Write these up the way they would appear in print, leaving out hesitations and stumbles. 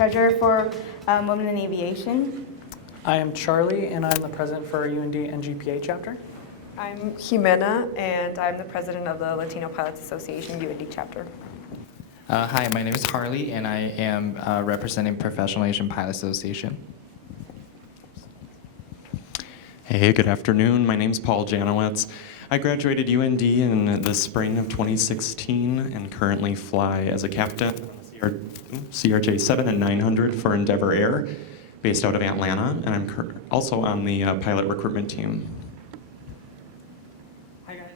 treasurer for Women in Aviation. I am Charlie, and I'm the president for our UND NGPA chapter. I'm Jimena, and I'm the president of the Latino Pilots Association UND chapter. Hi, my name is Harley, and I am representing Professional Asian Pilot Association. Hey, good afternoon. My name's Paul Janowitz. I graduated UND in the spring of 2016 and currently fly as a captain on CRJ 7 and 900 for Endeavor Air, based out of Atlanta, and I'm also on the pilot recruitment team. Hi guys.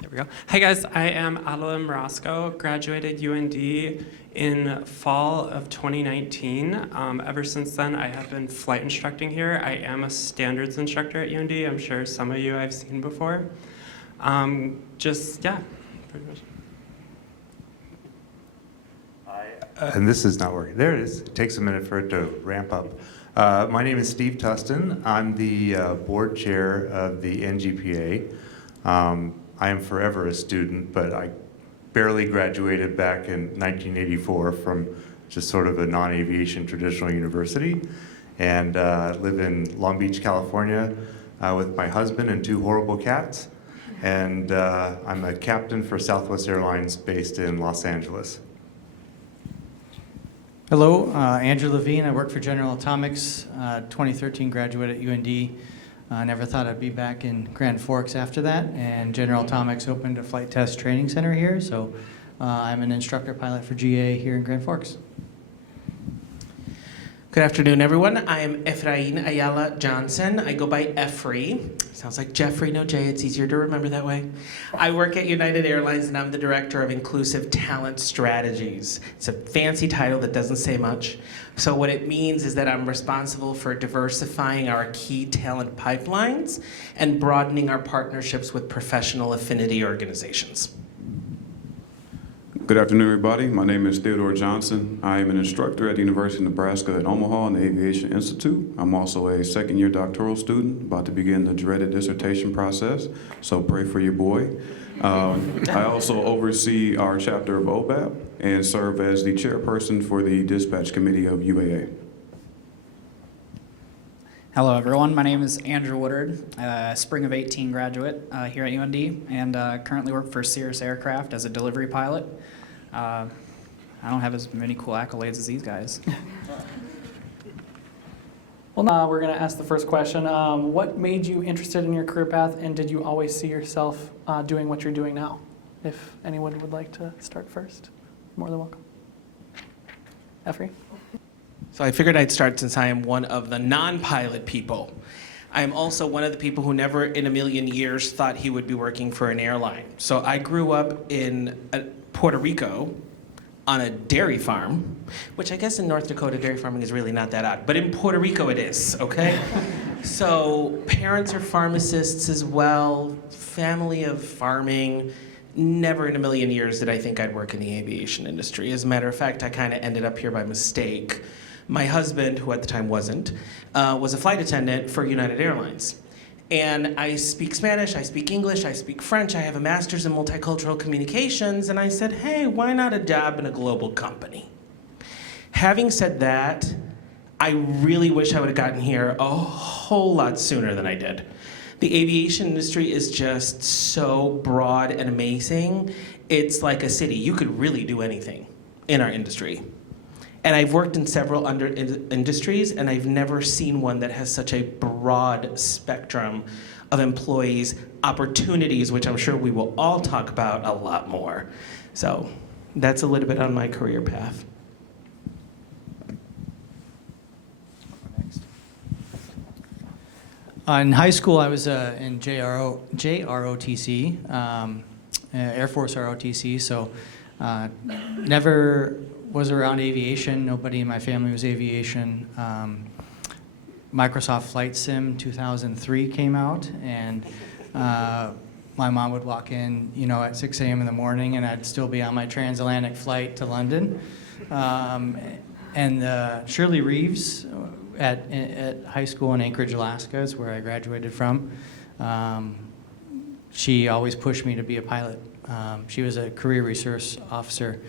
There we go. Hi guys, I am Adeline Marasco, graduated UND in fall of 2019. Ever since then, I have been flight instructing here. I am a standards instructor at UND. I'm sure some of you I've seen before. Yeah, pretty much. And this is not working. There it is. It takes a minute for it to ramp up. My name is Steve Tustin. I'm the board chair of the NGPA. I am forever a student, but I barely graduated back in 1984 from just sort of a non-aviation traditional university, and live in Long Beach, California with my husband and 2 horrible cats. And I'm a captain for Southwest Airlines based in Los Angeles. Hello, Andrew Levine. I work for General Atomics, 2013 graduate at UND. I never thought I'd be back in Grand Forks after that, and General Atomics opened a flight test training center here, so I'm an instructor pilot for GA here in Grand Forks. Good afternoon, everyone. I am Efrain Ayala Johnson. I go by Efrain. Sounds like Jeffrey, no J. It's easier to remember that way. I work at United Airlines, and I'm the director of Inclusive Talent Strategies. It's a fancy title that doesn't say much. So what it means is that I'm responsible for diversifying our key talent pipelines and broadening our partnerships with professional affinity organizations. Good afternoon, everybody. My name is Theodore Johnson. I am an instructor at the University of Nebraska at Omaha in the Aviation Institute. I'm also a second-year doctoral student, about to begin the dreaded dissertation process, so pray for your boy. I also oversee our chapter of OBAP and serve as the chairperson for the dispatch committee of UAA. Hello, everyone. My name is Andrew Woodard, spring of 18 graduate here at UND, and currently work for Cirrus Aircraft as a delivery pilot. I don't have as many cool accolades as these guys. Well, we're going to ask the first question. What made you interested in your career path, and did you always see yourself doing what you're doing now? If anyone would like to start first, more than welcome. Efrain? So I figured I'd start since I am one of the non-pilot people. I am also one of the people who never in a million years thought he would be working for an airline. So I grew up in Puerto Rico on a dairy farm, which I guess in North Dakota dairy farming is really not that odd, but in Puerto Rico it is, okay? So parents are pharmacists as well, family of farming. Never in a million years did I think I'd work in the aviation industry. As a matter of fact, I kind of ended up here by mistake. My husband, who at the time wasn't, was a flight attendant for United Airlines. And I speak Spanish, I speak English, I speak French, I have a master's in multicultural communications, and I said, hey, why not a job in a global company? Having said that, I really wish I would have gotten here a whole lot sooner than I did. The aviation industry is just so broad and amazing. It's like a city. You could really do anything in our industry. And I've worked in several industries, and I've never seen one that has such a broad spectrum of employees, opportunities, which I'm sure we will all talk about a lot more. So that's a little bit on my career path. In high school, I was in JROTC, Air Force ROTC, so never was around aviation. Nobody in my family was aviation. Microsoft Flight Sim 2003 came out, and my mom would walk in, at 6 a.m. in the morning, and I'd still be on my transatlantic flight to London. And Shirley Reeves at high school in Anchorage, Alaska is where I graduated from. She always pushed me to be a pilot. She was a career resource officer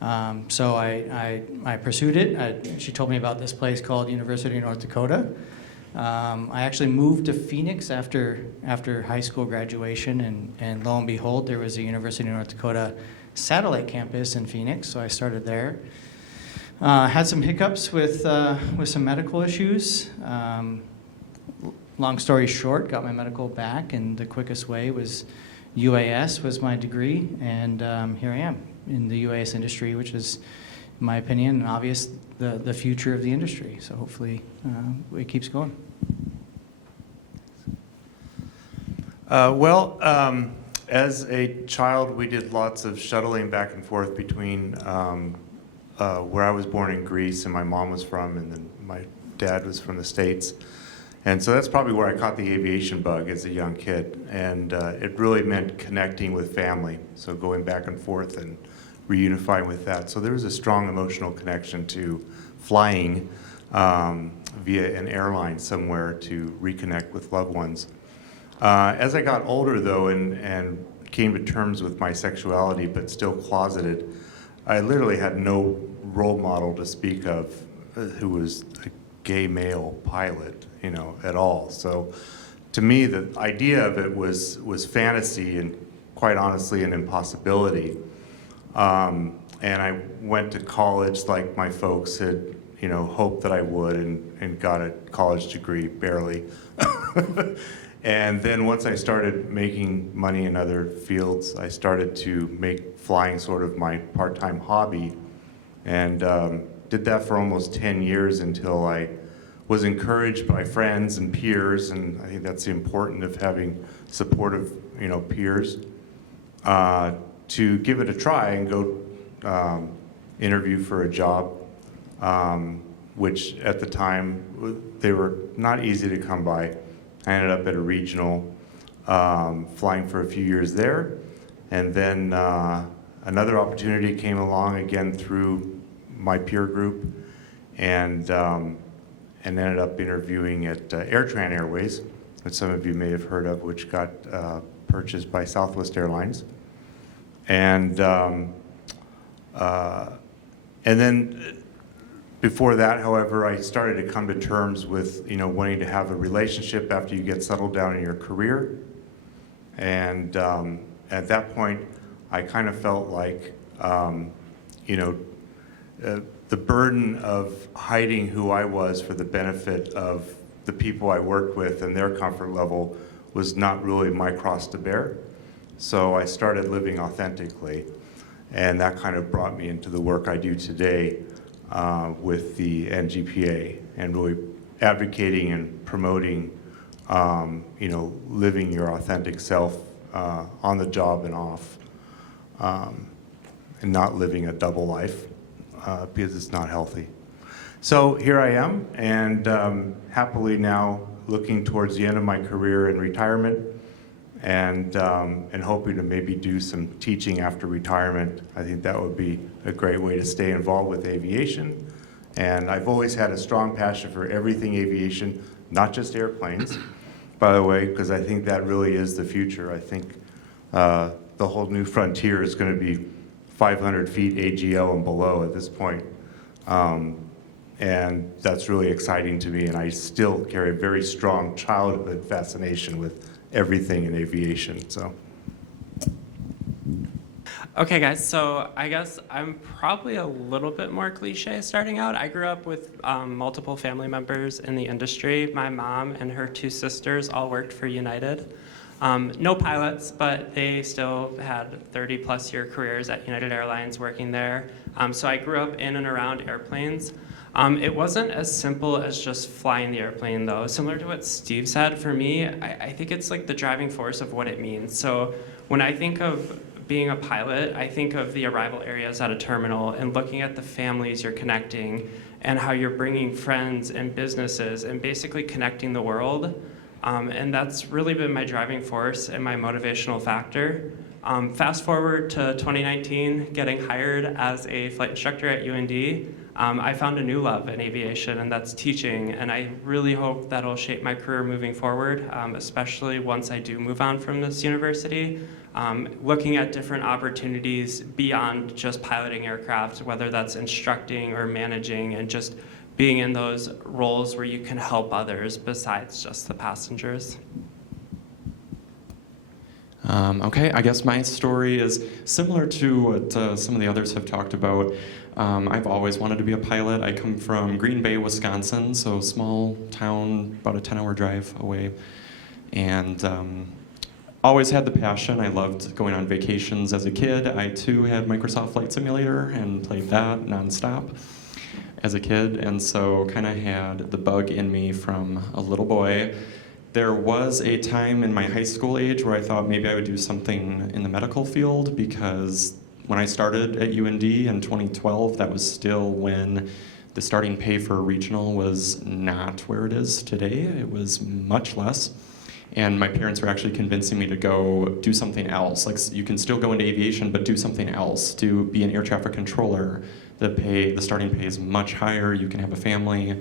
So I pursued it. She told me about this place called University of North Dakota. I actually moved to Phoenix after high school graduation, and lo and behold, there was a University of North Dakota satellite campus in Phoenix, so I started there. Had some hiccups with some medical issues. Long story short, got my medical back, and the quickest way was UAS was my degree, and here I am in the UAS industry, which is, in my opinion, obvious the future of the industry. So hopefully it keeps going. As a child, we did lots of shuttling back and forth between where I was born in Greece and my mom was from, and then my dad was from the States. And so that's probably where I caught the aviation bug as a young kid. And it really meant connecting with family, so going back and forth and reunifying with that. So there was a strong emotional connection to flying via an airline somewhere to reconnect with loved ones. As I got older, though, and came to terms with my sexuality, but still closeted, I literally had no role model to speak of who was a gay male pilot, at all. So to me, the idea of it was fantasy and, quite honestly, an impossibility. And I went to college like my folks had, hoped that I would, and got a college degree, barely. And then once I started making money in other fields, I started to make flying sort of my part-time hobby, and did that for almost 10 years until I was encouraged by friends and peers, and I think that's the importance of having supportive, peers, to give it a try and go interview for a job, which at the time, they were not easy to come by. I ended up at a regional, flying for a few years there, and then another opportunity came along again through my peer group, and ended up interviewing at AirTran Airways, which some of you may have heard of, which got purchased by Southwest Airlines, and then. Before that, however, I started to come to terms with, wanting to have a relationship after you get settled down in your career. And at that point, I kind of felt like, the burden of hiding who I was for the benefit of the people I worked with and their comfort level was not really my cross to bear. So I started living authentically, and that kind of brought me into the work I do today. With the NGPA, and really advocating and promoting, living your authentic self on the job and off, and not living a double life because it's not healthy. So here I am, and happily now looking towards the end of my career in retirement, and hoping to maybe do some teaching after retirement. I think that would be a great way to stay involved with aviation. And I've always had a strong passion for everything aviation, not just airplanes, by the way, because I think that really is the future. I think the whole new frontier is going to be 500 feet AGL and below at this point. And that's really exciting to me, and I still carry a very strong childhood fascination with everything in aviation. So. Okay, guys, so I guess I'm probably a little bit more cliche starting out. I grew up with multiple family members in the industry. My mom and her two sisters all worked for United. No pilots, but they still had 30-plus year careers at United Airlines working there. So I grew up in and around airplanes. It wasn't as simple as just flying the airplane, though. Similar to what Steve said, for me, I think it's like the driving force of what it means. So when I think of being a pilot, I think of the arrival areas at a terminal and looking at the families you're connecting and how you're bringing friends and businesses and basically connecting the world. And that's really been my driving force and my motivational factor. Fast forward to 2019, getting hired as a flight instructor at UND. I found a new love in aviation, and that's teaching, and I really hope that'll shape my career moving forward, especially once I do move on from this university. Looking at different opportunities beyond just piloting aircraft, whether that's instructing or managing, and just being in those roles where you can help others besides just the passengers. Okay, I guess my story is similar to what some of the others have talked about. I've always wanted to be a pilot. I come from Green Bay, Wisconsin, so small town, about a 10-hour drive away. And always had the passion. I loved going on vacations as a kid. I too had Microsoft Flight Simulator and played that nonstop as a kid. And so kind of had the bug in me from a little boy. There was a time in my high school age where I thought maybe I would do something in the medical field, because when I started at UND in 2012, that was still when the starting pay for a regional was not where it is today. It was much less. And my parents were actually convincing me to go do something else. Like, you can still go into aviation, but do something else. Be an air traffic controller. The starting pay is much higher. You can have a family,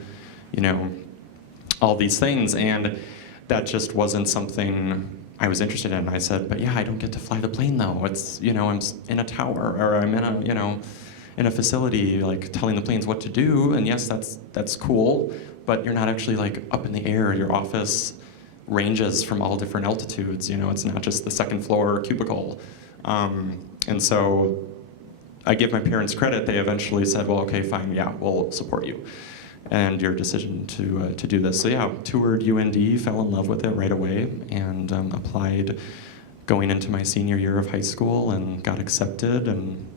all these things. And that just wasn't something I was interested in. I said, but yeah, I don't get to fly the plane though. It's, I'm in a tower, or I'm in a facility, like telling the planes what to do. And yes, that's cool, but you're not actually like up in the air. Your office ranges from all different altitudes. It's not just the second floor cubicle. And so I give my parents credit. They eventually said, well, okay, fine, yeah, we'll support you and your decision to do this. So yeah, toured UND, fell in love with it right away, and applied going into my senior year of high school and got accepted and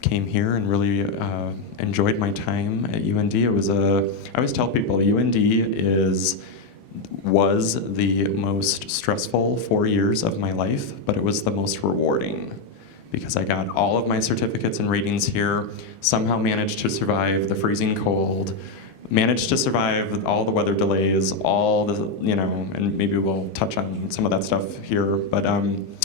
came here and really enjoyed my time at UND. I always tell people UND was the most stressful 4 years of my life, but it was the most rewarding, because I got all of my certificates and ratings here, somehow managed to survive the freezing cold, managed to survive all the weather delays, all the, and maybe we'll touch on some of that stuff here, but, and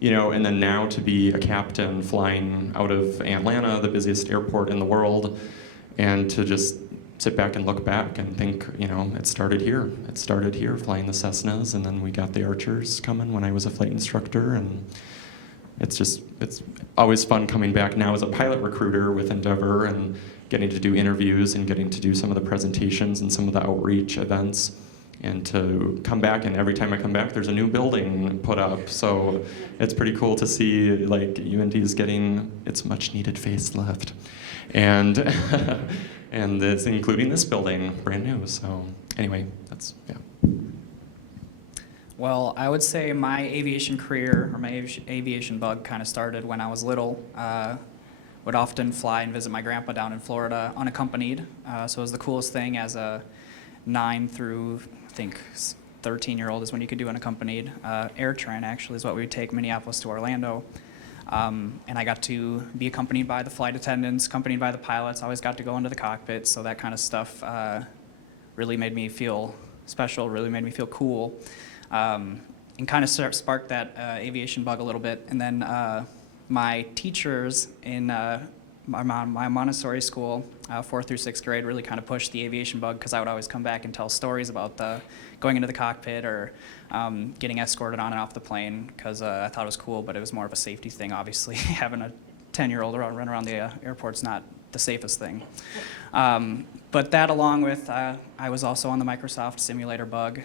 then now to be a captain flying out of Atlanta, the busiest airport in the world, and to just sit back and look back and think, it started here. It started here, flying the Cessnas, and then we got the Archers coming when I was a flight instructor, and it's always fun coming back now as a pilot recruiter with Endeavor and getting to do interviews and getting to do some of the presentations and some of the outreach events, and to come back, and every time I come back there's a new building put up, so it's pretty cool to see like UND is getting its much needed facelift, and and it's including this building, brand new. So anyway, yeah. Well, I would say my aviation career, or my aviation bug, kind of started when I was little. Would often fly and visit my grandpa down in Florida unaccompanied. So it was the coolest thing as a 9 through, I think, 13-year-old is when you could do unaccompanied. AirTran actually is what we would take Minneapolis to Orlando. And I got to be accompanied by the flight attendants, accompanied by the pilots. I always got to go into the cockpit, so that kind of stuff really made me feel special, really made me feel cool. And kind of sparked that aviation bug a little bit. And then my teachers in my Montessori school, 4th through 6th grade, really kind of pushed the aviation bug, because I would always come back and tell stories about going into the cockpit or getting escorted on and off the plane, because I thought it was cool, but it was more of a safety thing, obviously. Having a 10-year-old run around the airport's not the safest thing. But that, along with I was also on the Microsoft simulator bug,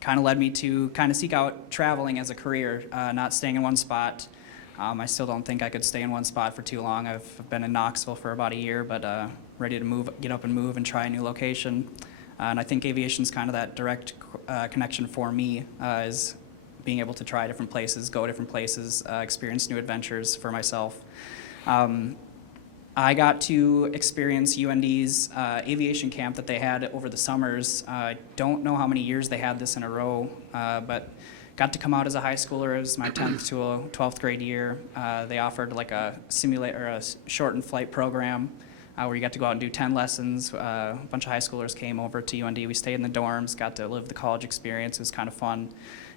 kind of led me to kind of seek out traveling as a career, not staying in one spot. I still don't think I could stay in one spot for too long. I've been in Knoxville for about a year, but ready to get up and move and try a new location. And I think aviation's kind of that direct connection for me, is being able to try different places, go different places, experience new adventures for myself. I got to experience UND's aviation camp that they had over the summers. I don't know how many years they had this in a row, but got to come out as a high schooler. It was my 10th to a 12th grade year. They offered like a simulator, a shortened flight program where you got to go out and do 10 lessons. A bunch of high schoolers came over to UND. We stayed in the dorms, got to live the college experience. It was kind of fun.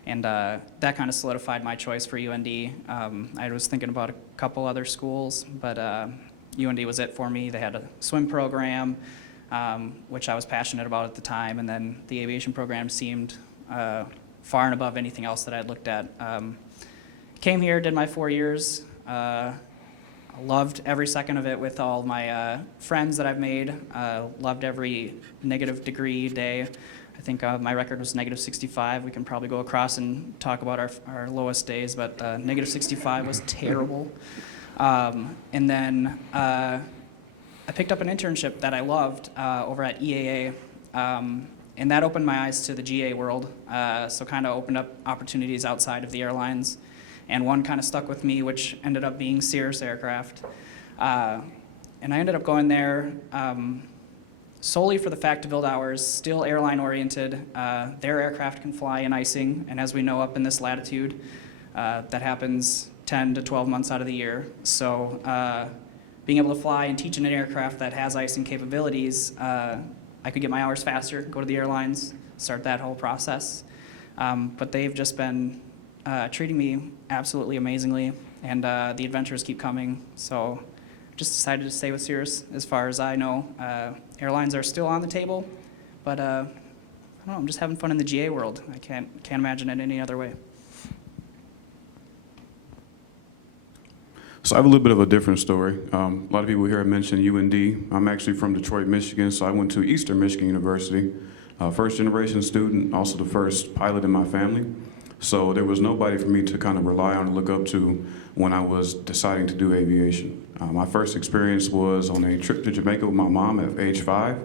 And that kind of solidified my choice for UND. I was thinking about a couple other schools, but UND was it for me. They had a swim program, which I was passionate about at the time, and then the aviation program seemed far and above anything else that I'd looked at. Came here, did my 4 years. Loved every second of it with all my friends that I've made. Loved every negative degree day. I think my record was negative 65. We can probably go across and talk about our lowest days, but negative 65 was terrible. And then I picked up an internship that I loved over at EAA, and that opened my eyes to the GA world, so kind of opened up opportunities outside of the airlines. And one kind of stuck with me, which ended up being Cirrus Aircraft. And I ended up going there solely for the fact to build hours, still airline-oriented. Their aircraft can fly in icing, and as we know, up in this latitude, that happens 10 to 12 months out of the year. So being able to fly and teach in an aircraft that has icing capabilities, I could get my hours faster, go to the airlines, start that whole process. But they've just been treating me absolutely amazingly, and the adventures keep coming. So just decided to stay with Cirrus as far as I know. Airlines are still on the table, but I don't know, I'm just having fun in the GA world. I can't imagine it any other way. So I have a little bit of a different story. A lot of people here have mentioned UND. I'm actually from Detroit, Michigan, so I went to Eastern Michigan University. First generation student, also the first pilot in my family. So there was nobody for me to kind of rely on and look up to when I was deciding to do aviation. My first experience was on a trip to Jamaica with my mom at age 5.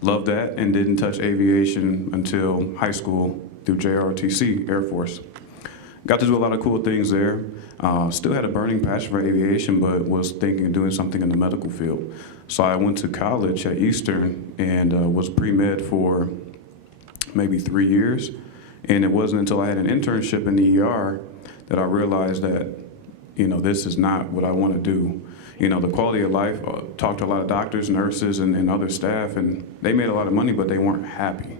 Loved that and didn't touch aviation until high school through JROTC, Air Force. Got to do a lot of cool things there. Still had a burning passion for aviation, but was thinking of doing something in the medical field. So I went to college at Eastern and was pre-med for maybe 3 years. And it wasn't until I had an internship in the ER that I realized that, this is not what I want to do. The quality of life, talked to a lot of doctors, nurses, and other staff, and they made a lot of money, but they weren't happy.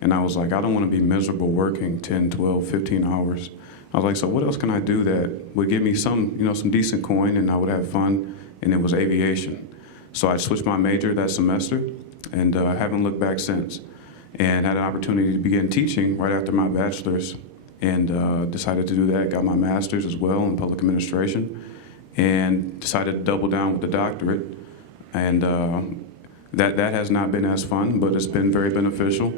And I was like, I don't want to be miserable working 10, 12, 15 hours. I was like, so what else can I do that would give me some decent coin and I would have fun? And it was aviation. So I switched my major that semester and haven't looked back since. And had an opportunity to begin teaching right after my bachelor's and decided to do that. Got my master's as well in public administration and decided to double down with the doctorate. And that has not been as fun, but it's been very beneficial.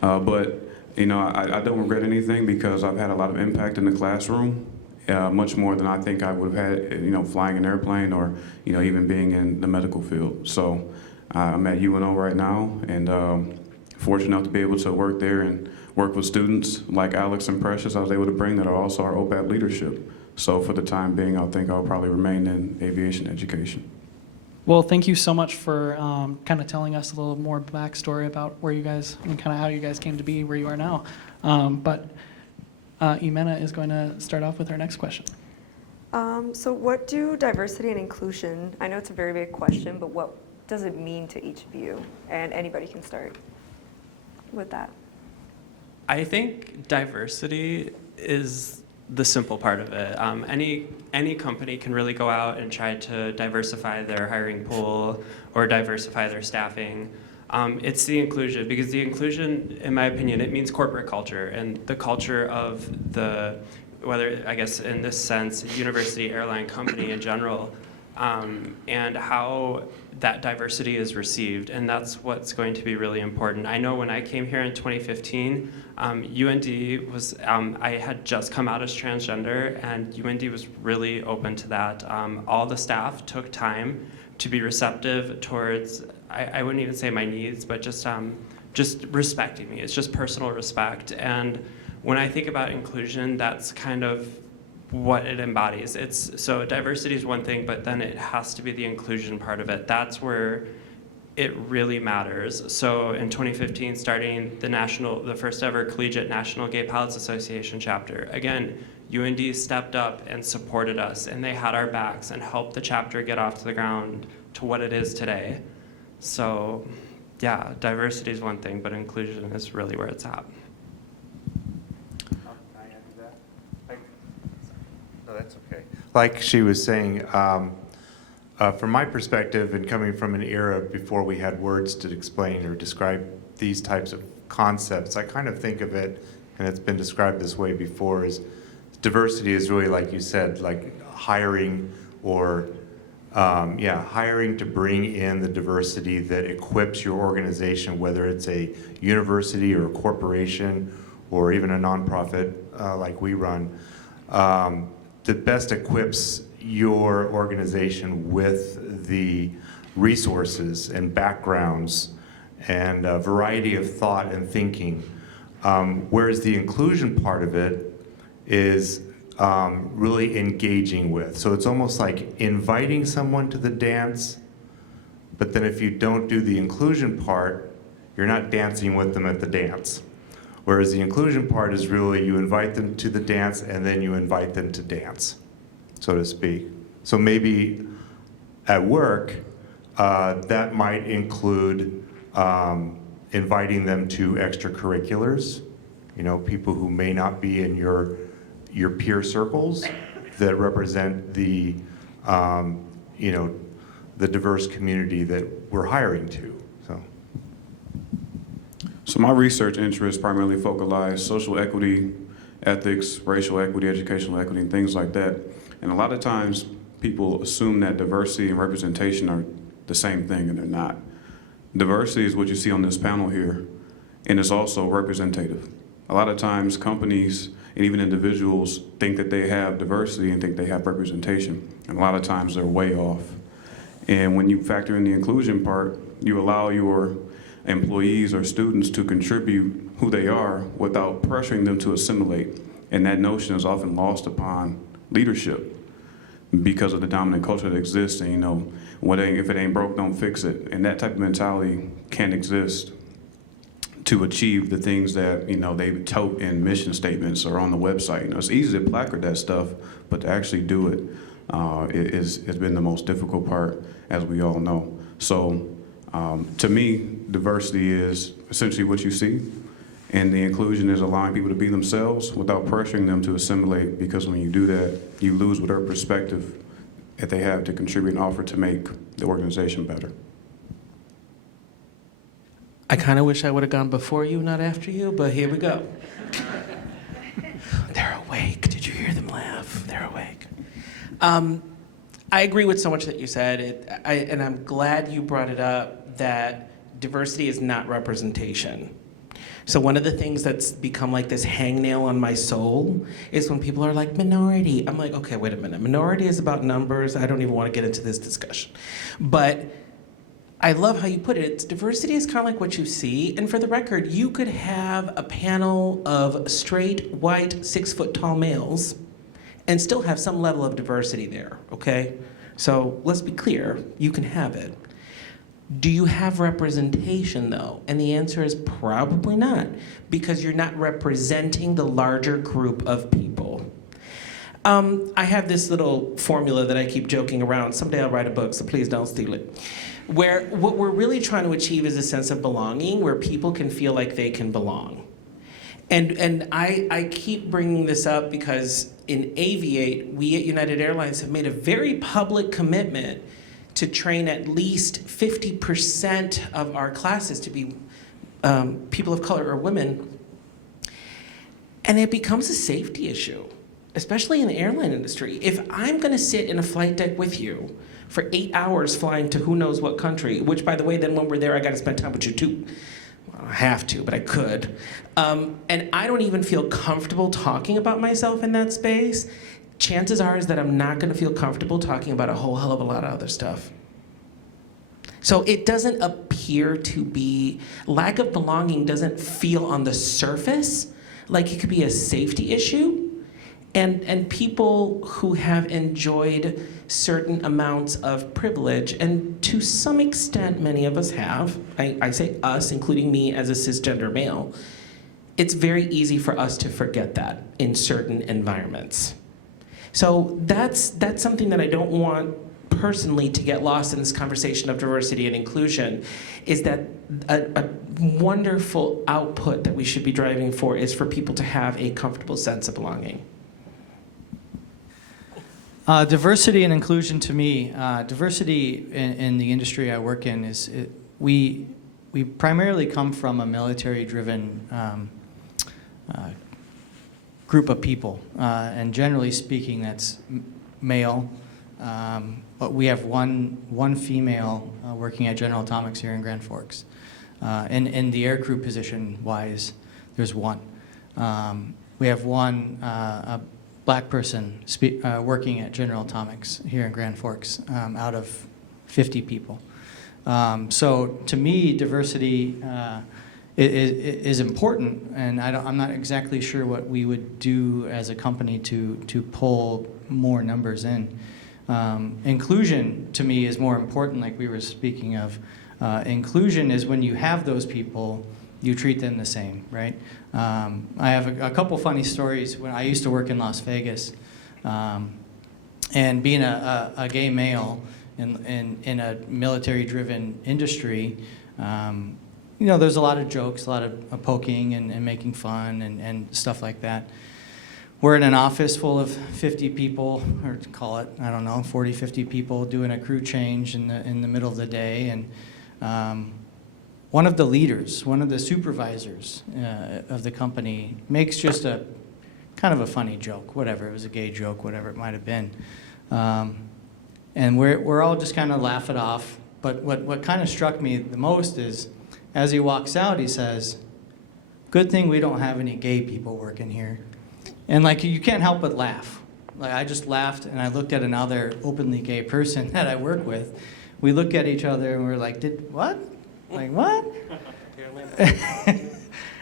But I don't regret anything because I've had a lot of impact in the classroom, much more than I think I would have had, flying an airplane or, even being in the medical field. So I'm at UNO right now and fortunate enough to be able to work there and work with students like Alex and Precious I was able to bring that are also our OBAP leadership. So for the time being, I think I'll probably remain in aviation education. Well, thank you so much for kind of telling us a little more backstory about where you guys and kind of how you guys came to be where you are now. But Jimena is going to start off with our next question. So what do diversity and inclusion, I know it's a very big question, but what does it mean to each of you? And anybody can start with that. I think diversity is the simple part of it. Any company can really go out and try to diversify their hiring pool or diversify their staffing. It's the inclusion, because the inclusion, in my opinion, it means corporate culture and the culture of whether, I guess in this sense, university, airline, company in general, and how that diversity is received, and that's what's going to be really important. I know when I came here in 2015, UND was, I had just come out as transgender, and UND was really open to that. All the staff took time to be receptive towards, I wouldn't even say my needs, but just respecting me. It's just personal respect. And when I think about inclusion, that's kind of what it embodies. So diversity is one thing, but then it has to be the inclusion part of it. That's where it really matters. So in 2015, starting the first ever collegiate National Gay Pilots Association chapter, again, UND stepped up and supported us, and they had our backs and helped the chapter get off to the ground to what it is today. So yeah, diversity is one thing, but inclusion is really where it's at. No, that's okay. Like she was saying, from my perspective, and coming from an era before we had words to explain or describe these types of concepts, I kind of think of it, and it's been described this way before, as diversity is really, like you said, like hiring or hiring to bring in the diversity that equips your organization, whether it's a university or a corporation or even a nonprofit like we run, that best equips your organization with the resources and backgrounds and a variety of thought and thinking. Whereas the inclusion part of it is really engaging with. So it's almost like inviting someone to the dance, but then if you don't do the inclusion part, you're not dancing with them at the dance. Whereas the inclusion part is really you invite them to the dance and then you invite them to dance, so to speak. So maybe at work, that might include inviting them to extracurriculars, people who may not be in your peer circles that represent the, the diverse community that we're hiring to. So my research interests primarily focalize social equity, ethics, racial equity, educational equity, and things like that. And a lot of times people assume that diversity and representation are the same thing, and they're not. Diversity is what you see on this panel here, and it's also representative. A lot of times companies and even individuals think that they have diversity and think they have representation, and a lot of times they're way off. And when you factor in the inclusion part, you allow your employees or students to contribute who they are without pressuring them to assimilate. And that notion is often lost upon leadership because of the dominant culture that exists. And if it ain't broke, don't fix it. And that type of mentality can't exist to achieve the things that they tote in mission statements or on the website. It's easy to placard that stuff, but to actually do it has been the most difficult part, as we all know. So to me, diversity is essentially what you see, and the inclusion is allowing people to be themselves without pressuring them to assimilate, because when you do that, you lose whatever perspective that they have to contribute and offer to make the organization better. I kind of wish I would have gone before you, not after you, but here we go. They're awake. Did you hear them laugh? They're awake. I agree with so much that you said, and I'm glad you brought it up, that diversity is not representation. So one of the things that's become like this hangnail on my soul is when people are like, minority. I'm like, okay, wait a minute. Minority is about numbers. I don't even want to get into this discussion. But I love how you put it. Diversity is kind of like what you see. And for the record, you could have a panel of straight, white, 6-foot-tall males and still have some level of diversity there, okay? So let's be clear, you can have it. Do you have representation, though? And the answer is probably not, because you're not representing the larger group of people. I have this little formula that I keep joking around. Someday I'll write a book, so please don't steal it. Where what we're really trying to achieve is a sense of belonging, where people can feel like they can belong. And I keep bringing this up because in Aviate, we at United Airlines have made a very public commitment to train at least 50% of our classes to be people of color or women. And it becomes a safety issue, especially in the airline industry. If I'm gonna sit in a flight deck with you for 8 hours flying to who knows what country, which by the way, then when we're there, I gotta spend time with you too. Well, I have to, but I could. And I don't even feel comfortable talking about myself in that space, chances are is that I'm not gonna feel comfortable talking about a whole hell of a lot of other stuff. So it doesn't appear to be, lack of belonging doesn't feel on the surface like it could be a safety issue. And people who have enjoyed certain amounts of privilege, and to some extent many of us have, I say us, including me as a cisgender male, it's very easy for us to forget that in certain environments. So that's something that I don't want personally to get lost in this conversation of diversity and inclusion, is that a wonderful output that we should be driving for is for people to have a comfortable sense of belonging. Diversity and inclusion to me, diversity in the industry I work in is, we primarily come from a military-driven group of people, and generally speaking, that's male. But we have one female working at General Atomics here in Grand Forks. In the aircrew position-wise, there's one. We have one a black person working at General Atomics here in Grand Forks out of 50 people. So to me, diversity is important, and I'm not exactly sure what we would do as a company to pull more numbers in. Inclusion to me is more important, like we were speaking of. Inclusion is when you have those people, you treat them the same, right? I have a couple funny stories. When I used to work in Las Vegas, and being a gay male in a military-driven industry, you know, there's a lot of jokes, a lot of poking and making fun and stuff like that. We're in an office full of 50 people, or call it, I don't know, 40, 50 people doing a crew change in the middle of the day, and one of the leaders, one of the supervisors of the company makes just a kind of a funny joke, whatever, it was a gay joke, whatever it might have been. And we're all just kind of laugh it off, but what kind of struck me the most is, as he walks out, he says, "Good thing we don't have any gay people working here." And like, you can't help but laugh. Like, I just laughed, and I looked at another openly gay person that I work with. We look at each other, and we're like, what? Like, what?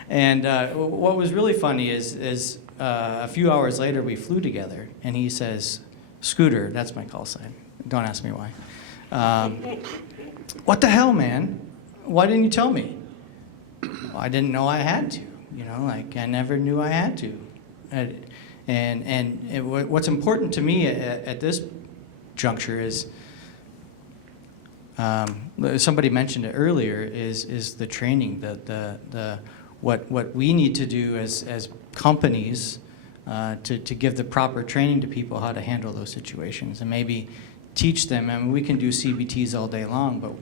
And what was really funny is a few hours later, we flew together, and he says, "Scooter," that's my call sign. Don't ask me why. "What the hell, man? Why didn't you tell me?" "Well, I didn't know I had to. You know, like, I never knew I had to." What's important to me at this juncture is, somebody mentioned it earlier, is the training, what we need to do as companies to give the proper training to people how to handle those situations, and maybe teach them. I mean, we can do CBTs all day long, but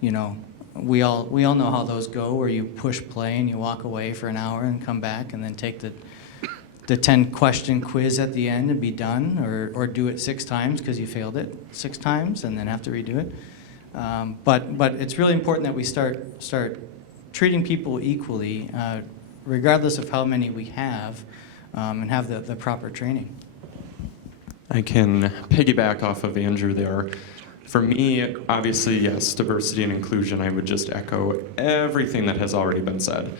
you know, we all know how those go, where you push play and you walk away for an hour and come back and then take the 10-question quiz at the end and be done, or do it 6 times because you failed it 6 times and then have to redo it. But it's really important that we start treating people equally, regardless of how many we have, and have the proper training. I can piggyback off of Andrew there. For me, obviously, yes, diversity and inclusion, I would just echo everything that has already been said.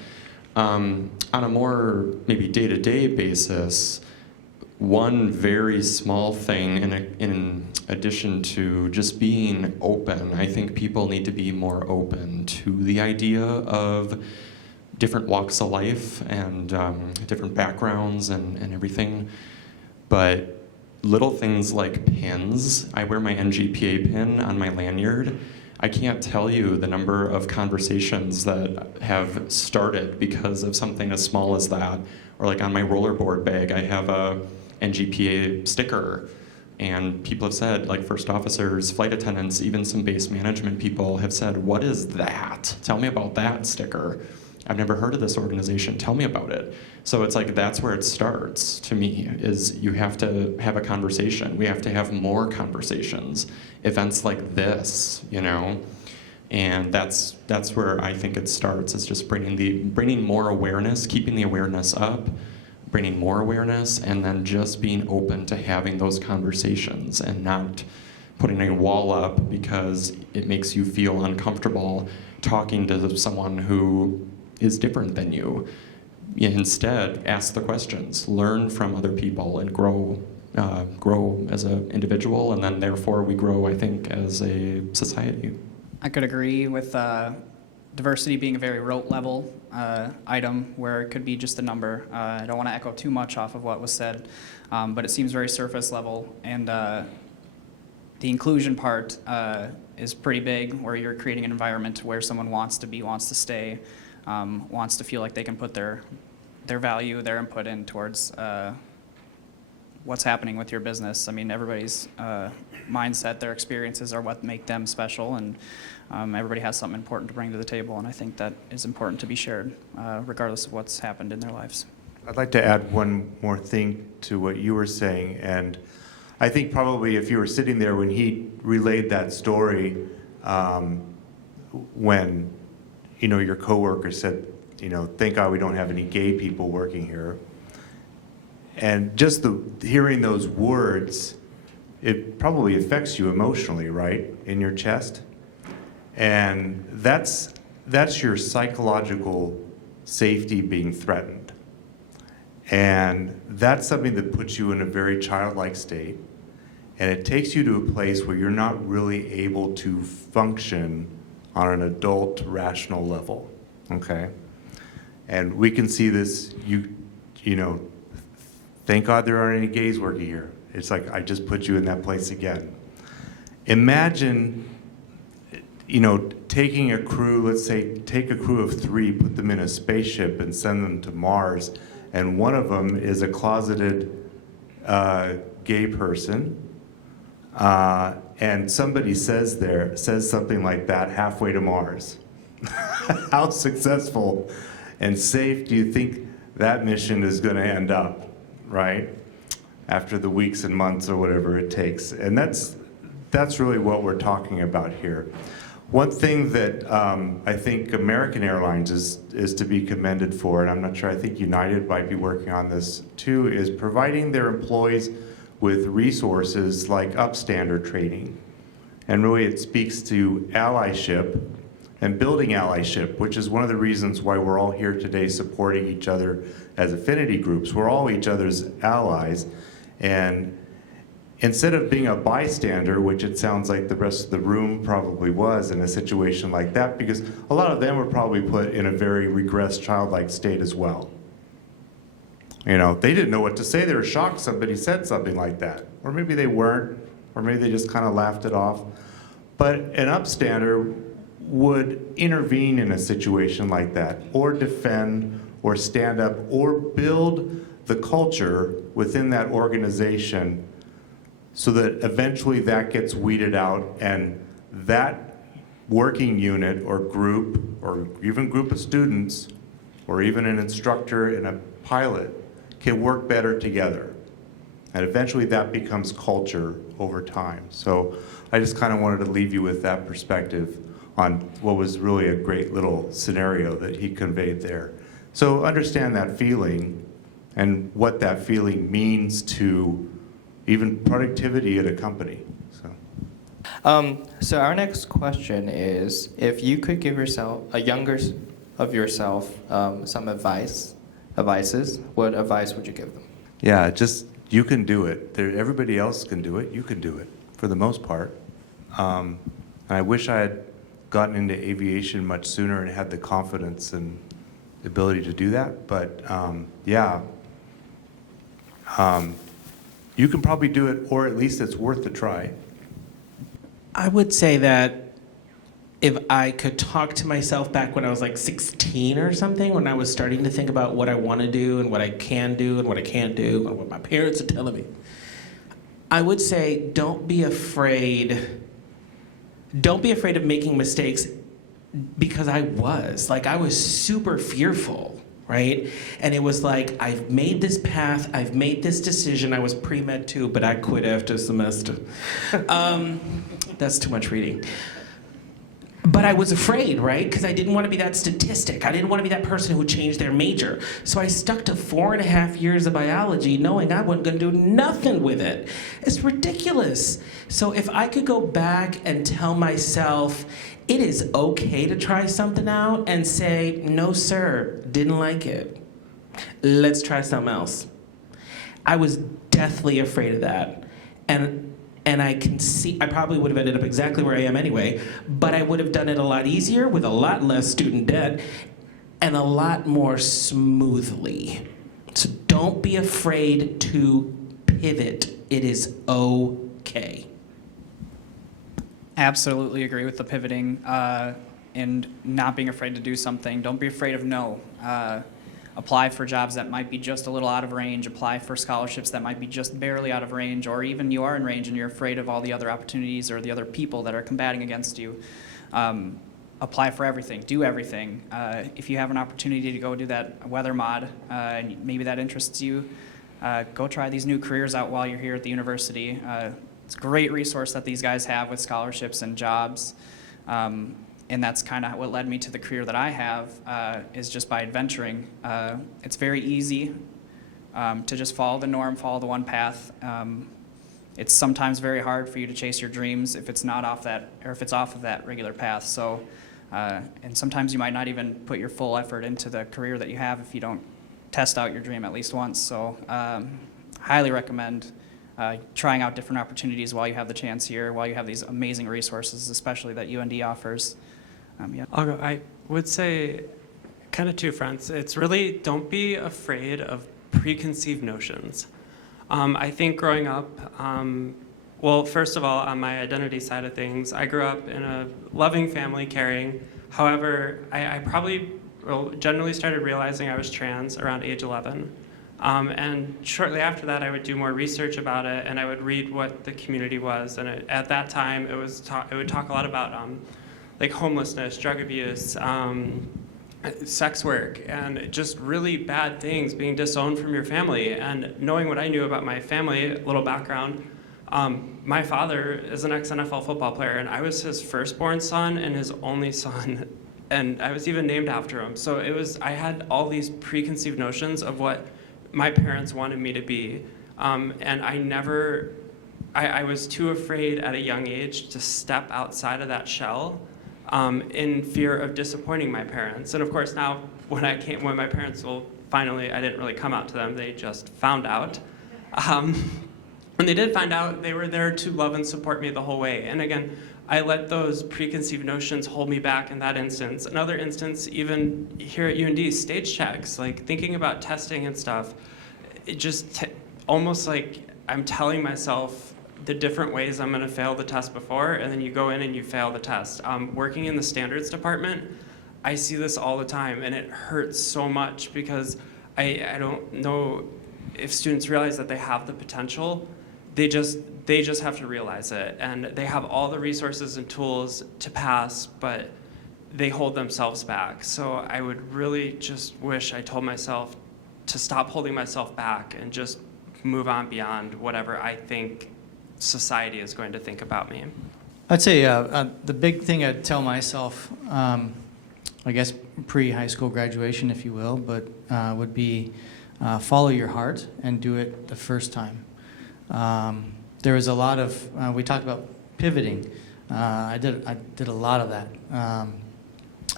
On a more maybe day-to-day basis, one very small thing in addition to just being open, I think people need to be more open to the idea of different walks of life and different backgrounds and everything. But little things like pins, I wear my NGPA pin on my lanyard. I can't tell you the number of conversations that have started because of something as small as that. Or like on my rollerboard bag, I have a NGPA sticker. And people have said, like first officers, flight attendants, even some base management people have said, "What is that? Tell me about that sticker. I've never heard of this organization. Tell me about it." So it's like, that's where it starts to me, is you have to have a conversation. We have to have more conversations, events like this, you know? And that's where I think it starts, is just bringing more awareness, keeping the awareness up, bringing more awareness, and then just being open to having those conversations and not putting a wall up because it makes you feel uncomfortable talking to someone who is different than you. Instead, ask the questions, learn from other people, and grow as an individual, and then therefore we grow, I think, as a society. I could agree with diversity being a very rote level item where it could be just a number. I don't want to echo too much off of what was said, but it seems very surface level, and the inclusion part is pretty big, where you're creating an environment where someone wants to be, wants to stay, wants to feel like they can put their value, their input in towards what's happening with your business. I mean, everybody's mindset, their experiences are what make them special, and everybody has something important to bring to the table, and I think that is important to be shared, regardless of what's happened in their lives. I'd like to add one more thing to what you were saying, and I think probably if you were sitting there when he relayed that story, when your coworker said, thank God we don't have any gay people working here, and just hearing those words, it probably affects you emotionally, right, in your chest, and that's your psychological safety being threatened. And that's something that puts you in a very childlike state. And it takes you to a place where you're not really able to function on an adult, rational level, okay? And we can see this, thank God there aren't any gays working here. It's like, I just put you in that place again. Imagine, taking a crew, let's say, take a crew of 3, put them in a spaceship and send them to Mars, and one of them is a closeted gay person, and somebody says something like that halfway to Mars. How successful and safe do you think that mission is going to end up, right? After the weeks and months or whatever it takes. And that's really what we're talking about here. One thing that I think American Airlines is to be commended for, and I'm not sure, I think United might be working on this too, is providing their employees with resources like upstander training. And really it speaks to allyship and building allyship, which is one of the reasons why we're all here today supporting each other as affinity groups. We're all each other's allies. And instead of being a bystander, which it sounds like the rest of the room probably was in a situation like that, because a lot of them were probably put in a very regressed childlike state as well. They didn't know what to say. They were shocked somebody said something like that. Or maybe they weren't, or maybe they just kind of laughed it off. But an upstander would intervene in a situation like that, or defend, or stand up, or build the culture within that organization so that eventually that gets weeded out and that working unit or group, or even group of students, or even an instructor and a pilot can work better together. And eventually that becomes culture over time. So I just kind of wanted to leave you with that perspective on what was really a great little scenario that he conveyed there. So understand that feeling and what that feeling means to even productivity at a company. So our next question is, if you could give yourself, a younger of yourself, some advices, what advice would you give them? Yeah, just, you can do it. Everybody else can do it. You can do it, for the most part. And I wish I had gotten into aviation much sooner and had the confidence and ability to do that. But you can probably do it, or at least it's worth a try. I would say that if I could talk to myself back when I was like 16 or something, when I was starting to think about what I want to do and what I can do and what I can't do and what my parents are telling me, I would say don't be afraid of making mistakes, because I was super fearful, right? And it was like, I've made this path, I've made this decision. I was pre-med too, but I quit after a semester. That's too much reading. But I was afraid, right? Because I didn't want to be that statistic. I didn't want to be that person who changed their major. So I stuck to 4.5 years of biology knowing I wasn't going to do nothing with it. It's ridiculous. So if I could go back and tell myself, it is okay to try something out and say, no sir, didn't like it. Let's try something else. I was deathly afraid of that. And I can see, I probably would have ended up exactly where I am anyway, but I would have done it a lot easier with a lot less student debt and a lot more smoothly. So don't be afraid to pivot. It is okay. Absolutely agree with the pivoting and not being afraid to do something. Don't be afraid of no. apply for jobs that might be just a little out of range, apply for scholarships that might be just barely out of range, or even you are in range and you're afraid of all the other opportunities or the other people that are combating against you. Apply for everything, do everything. If you have an opportunity to go do that weather mod, and maybe that interests you, go try these new careers out while you're here at the university. It's a great resource that these guys have with scholarships and jobs. And that's kind of what led me to the career that I have, is just by adventuring. It's very easy to just follow the norm, follow the one path. It's sometimes very hard for you to chase your dreams if it's not off that, or if it's off of that regular path. So, and sometimes you might not even put your full effort into the career that you have if you don't test out your dream at least once. So, highly recommend trying out different opportunities while you have the chance here, while you have these amazing resources, especially that UND offers. Yeah. I'll go. I would say kind of two fronts. It's really, don't be afraid of preconceived notions. I think growing up, well, first of all, on my identity side of things, I grew up in a loving family, caring. However, I probably generally started realizing I was trans around age 11. And shortly after that, I would do more research about it, and I would read what the community was. And at that time, it would talk a lot about like homelessness, drug abuse, sex work, and just really bad things, being disowned from your family. And knowing what I knew about my family, a little background, my father is an ex-NFL football player, and I was his firstborn son and his only son, and I was even named after him. So I had all these preconceived notions of what my parents wanted me to be, and I was too afraid at a young age to step outside of that shell, in fear of disappointing my parents. And of course now, when my parents I didn't really come out to them, they just found out. When they did find out, they were there to love and support me the whole way. And again, I let those preconceived notions hold me back in that instance. Another instance, even here at UND, stage checks, like thinking about testing and stuff, it just almost like I'm telling myself the different ways I'm going to fail the test before, and then you go in and you fail the test. Working in the standards department, I see this all the time, and it hurts so much because I don't know if students realize that they have the potential. They just have to realize it, and they have all the resources and tools to pass, but they hold themselves back. So I would really just wish I told myself to stop holding myself back and just move on beyond whatever I think society is going to think about me. I'd say the big thing I'd tell myself, I guess pre-high school graduation, if you will, but would be follow your heart and do it the first time. There was a lot of, we talked about pivoting. I did a lot of that.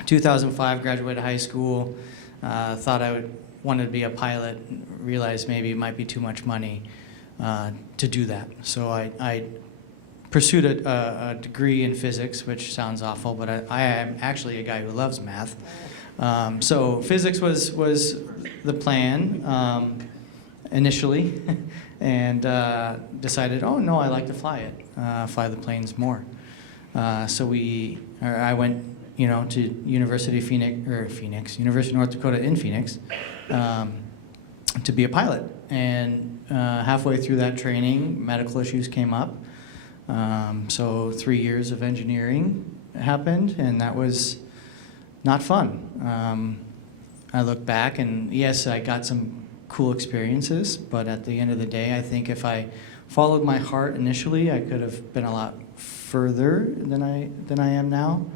2005, graduated high school, thought I wanted to be a pilot, realized maybe it might be too much money to do that. So I pursued a degree in physics, which sounds awful, but I am actually a guy who loves math. So physics was the plan initially, and decided, oh no, I like to fly it, fly the planes more. So I went, to University of North Dakota in Phoenix, to be a pilot. And halfway through that training, medical issues came up. So 3 years of engineering happened, and that was not fun. I look back, and yes, I got some cool experiences, but at the end of the day, I think if I followed my heart initially, I could have been a lot further than I am now.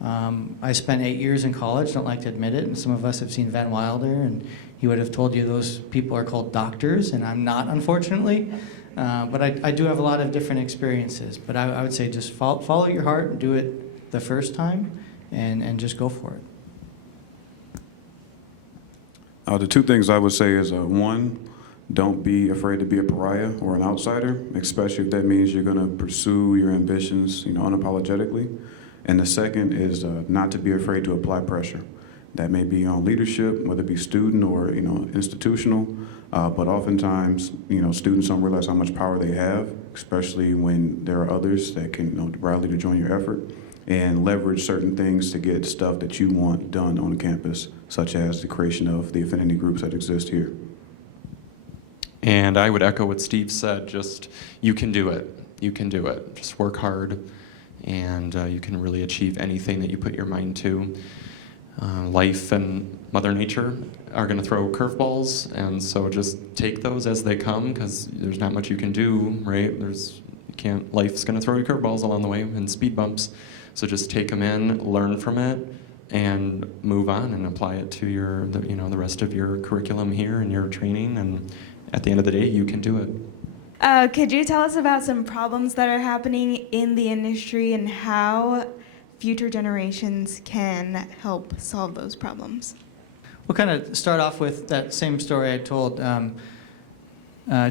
I spent 8 years in college, don't like to admit it, and some of us have seen Van Wilder, and he would have told you those people are called doctors, and I'm not, unfortunately. But I do have a lot of different experiences. But I would say just follow your heart and do it the first time, and just go for it. The two things I would say is, one, don't be afraid to be a pariah or an outsider, especially if that means you're going to pursue your ambitions, unapologetically. And the second is not to be afraid to apply pressure. That may be on leadership, whether it be student or institutional. But oftentimes, students don't realize how much power they have, especially when there are others that can rally to join your effort. and leverage certain things to get stuff that you want done on the campus, such as the creation of the affinity groups that exist here. And I would echo what Steve said, just you can do it. You can do it. Just work hard, and you can really achieve anything that you put your mind to. Life and Mother Nature are going to throw curveballs, and so just take those as they come, because there's not much you can do, right? Life's going to throw you curveballs along the way and speed bumps. So just take them in, learn from it, and move on and apply it to the rest of your curriculum here and your training. And at the end of the day, you can do it. Could you tell us about some problems that are happening in the industry and how future generations can help solve those problems? We'll kind of start off with that same story I told.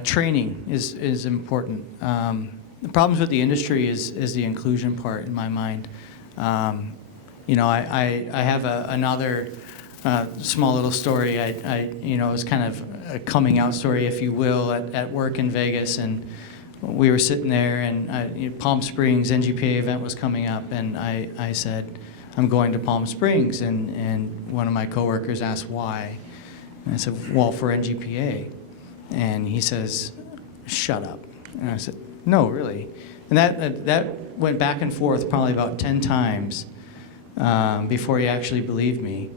Training is important. The problems with the industry is the inclusion part in my mind. I have another small little story. It was kind of a coming out story, if you will, at work in Vegas, and we were sitting there, and Palm Springs NGPA event was coming up, and I said, I'm going to Palm Springs, and one of my coworkers asked why, and I said, well, for NGPA, and he says, shut up, and I said, no, really, and that went back and forth probably about 10 times before he actually believed me.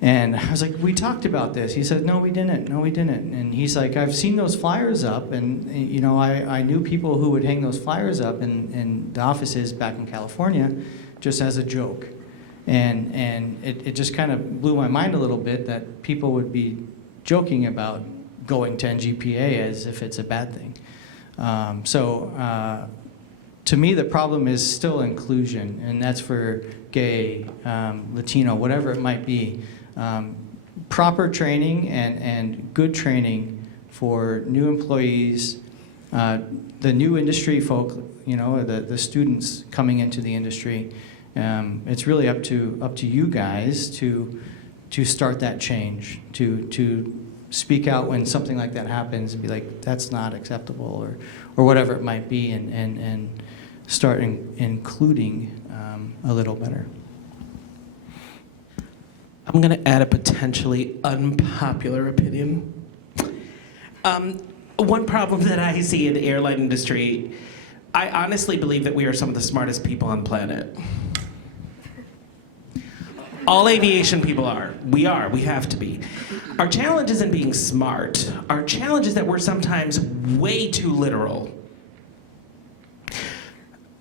And I was like, we talked about this. He said, no, we didn't. And he's like, I've seen those flyers up, and I knew people who would hang those flyers up in the offices back in California just as a joke. And it just kind of blew my mind a little bit that people would be joking about going to NGPA as if it's a bad thing. To me, the problem is still inclusion, and that's for gay, Latino, whatever it might be. Proper training and good training for new employees, the new industry folk, the students coming into the industry. It's really up to you guys to start that change, to speak out when something like that happens and be like, that's not acceptable, or whatever it might be, and start including a little better. I'm going to add a potentially unpopular opinion. One problem that I see in the airline industry, I honestly believe that we are some of the smartest people on the planet. All aviation people are. We have to be. Our challenge isn't being smart. Our challenge is that we're sometimes way too literal.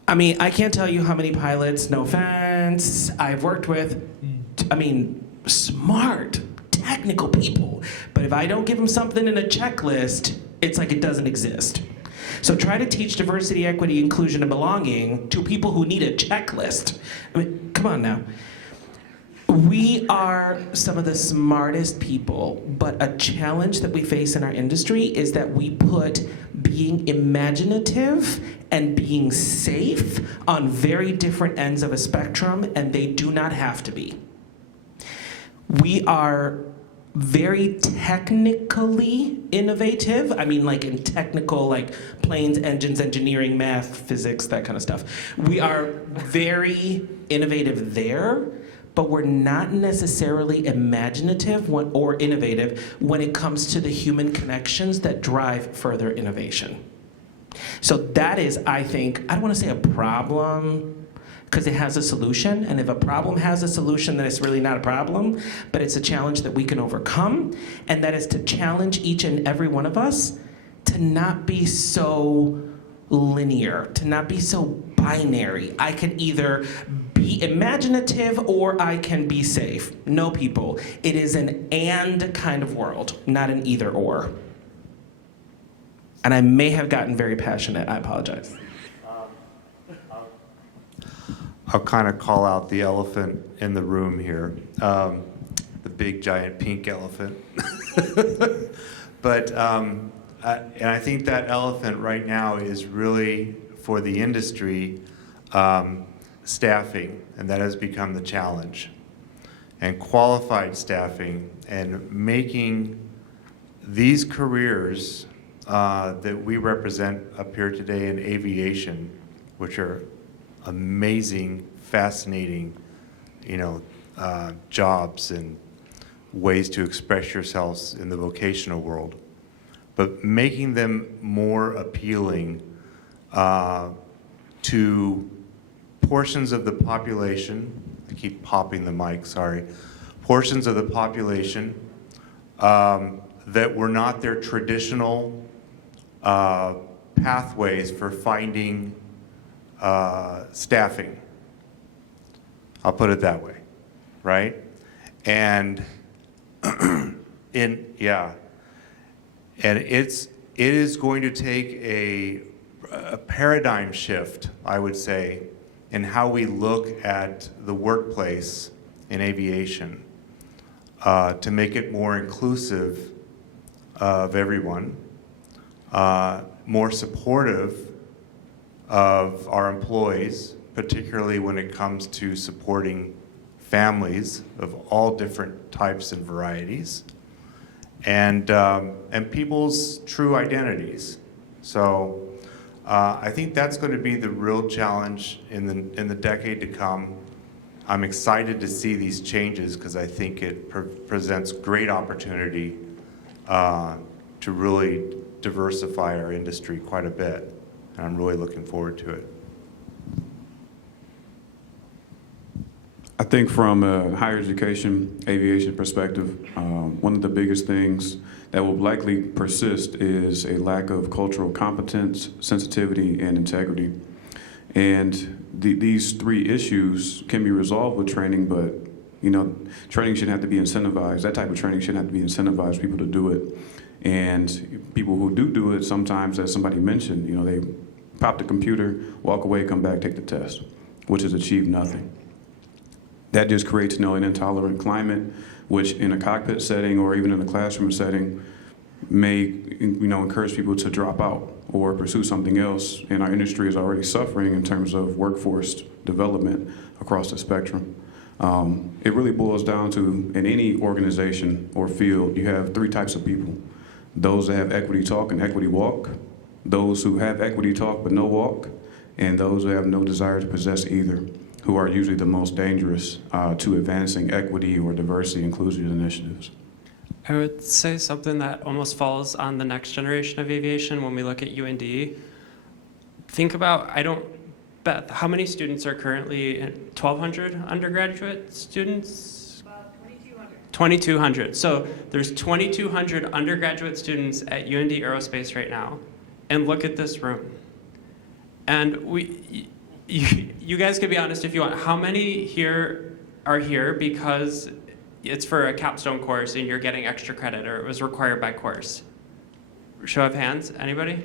I mean, I can't tell you how many pilots, no offense, I've worked with, smart, technical people. But if I don't give them something in a checklist, it's like it doesn't exist. So try to teach diversity, equity, inclusion, and belonging to people who need a checklist. I mean, come on now. We are some of the smartest people, but a challenge that we face in our industry is that we put being imaginative and being safe on very different ends of a spectrum, and they do not have to be. We are very technically innovative. I mean, like in technical, like planes, engines, engineering, math, physics, that kind of stuff. We are very innovative there, but we're not necessarily imaginative or innovative when it comes to the human connections that drive further innovation. So that is, I think, I don't want to say a problem, because it has a solution, and if a problem has a solution, then it's really not a problem, but it's a challenge that we can overcome, and that is to challenge each and every one of us to not be so linear, to not be so binary. I can either be imaginative or I can be safe. No, people, it is an and kind of world, not an either or. And I may have gotten very passionate, I apologize. I'll kind of call out the elephant in the room here, the big giant pink elephant. But and I think that elephant right now is really for the industry staffing, and that has become the challenge. And qualified staffing and making these careers that we represent up here today in aviation, which are amazing, fascinating, jobs and ways to express yourselves in the vocational world, but making them more appealing to portions of the population. I keep popping the mic, sorry. Portions of the population that were not their traditional pathways for finding staffing. I'll put it that way, right? And it is going to take a paradigm shift, I would say, in how we look at the workplace in aviation to make it more inclusive of everyone, more supportive of our employees, particularly when it comes to supporting families of all different types and varieties, and people's true identities. So I think that's going to be the real challenge in the decade to come. I'm excited to see these changes because I think it presents great opportunity to really diversify our industry quite a bit, and I'm really looking forward to it. I think from a higher education, aviation perspective, one of the biggest things that will likely persist is a lack of cultural competence, sensitivity, and integrity. And these three issues can be resolved with training, but training shouldn't have to be incentivized. That type of training shouldn't have to be incentivized for people to do it. And people who do it, sometimes, as somebody mentioned, they pop the computer, walk away, come back, take the test, which has achieved nothing. That just creates an intolerant climate, which in a cockpit setting or even in a classroom setting may encourage people to drop out or pursue something else. And our industry is already suffering in terms of workforce development across the spectrum. It really boils down to, in any organization or field, you have three types of people. Those that have equity talk and equity walk, those who have equity talk but no walk, and those who have no desire to possess either, who are usually the most dangerous to advancing equity or diversity inclusion initiatives. I would say something that almost falls on the next generation of aviation when we look at UND. Think about, Beth, how many students are currently 1,200 undergraduate students? About 2,200. 2,200. So there's 2,200 undergraduate students at UND Aerospace right now. And look at this room. And you guys can be honest if you want. How many here are here because it's for a capstone course and you're getting extra credit, or it was required by course? Show of hands, anybody?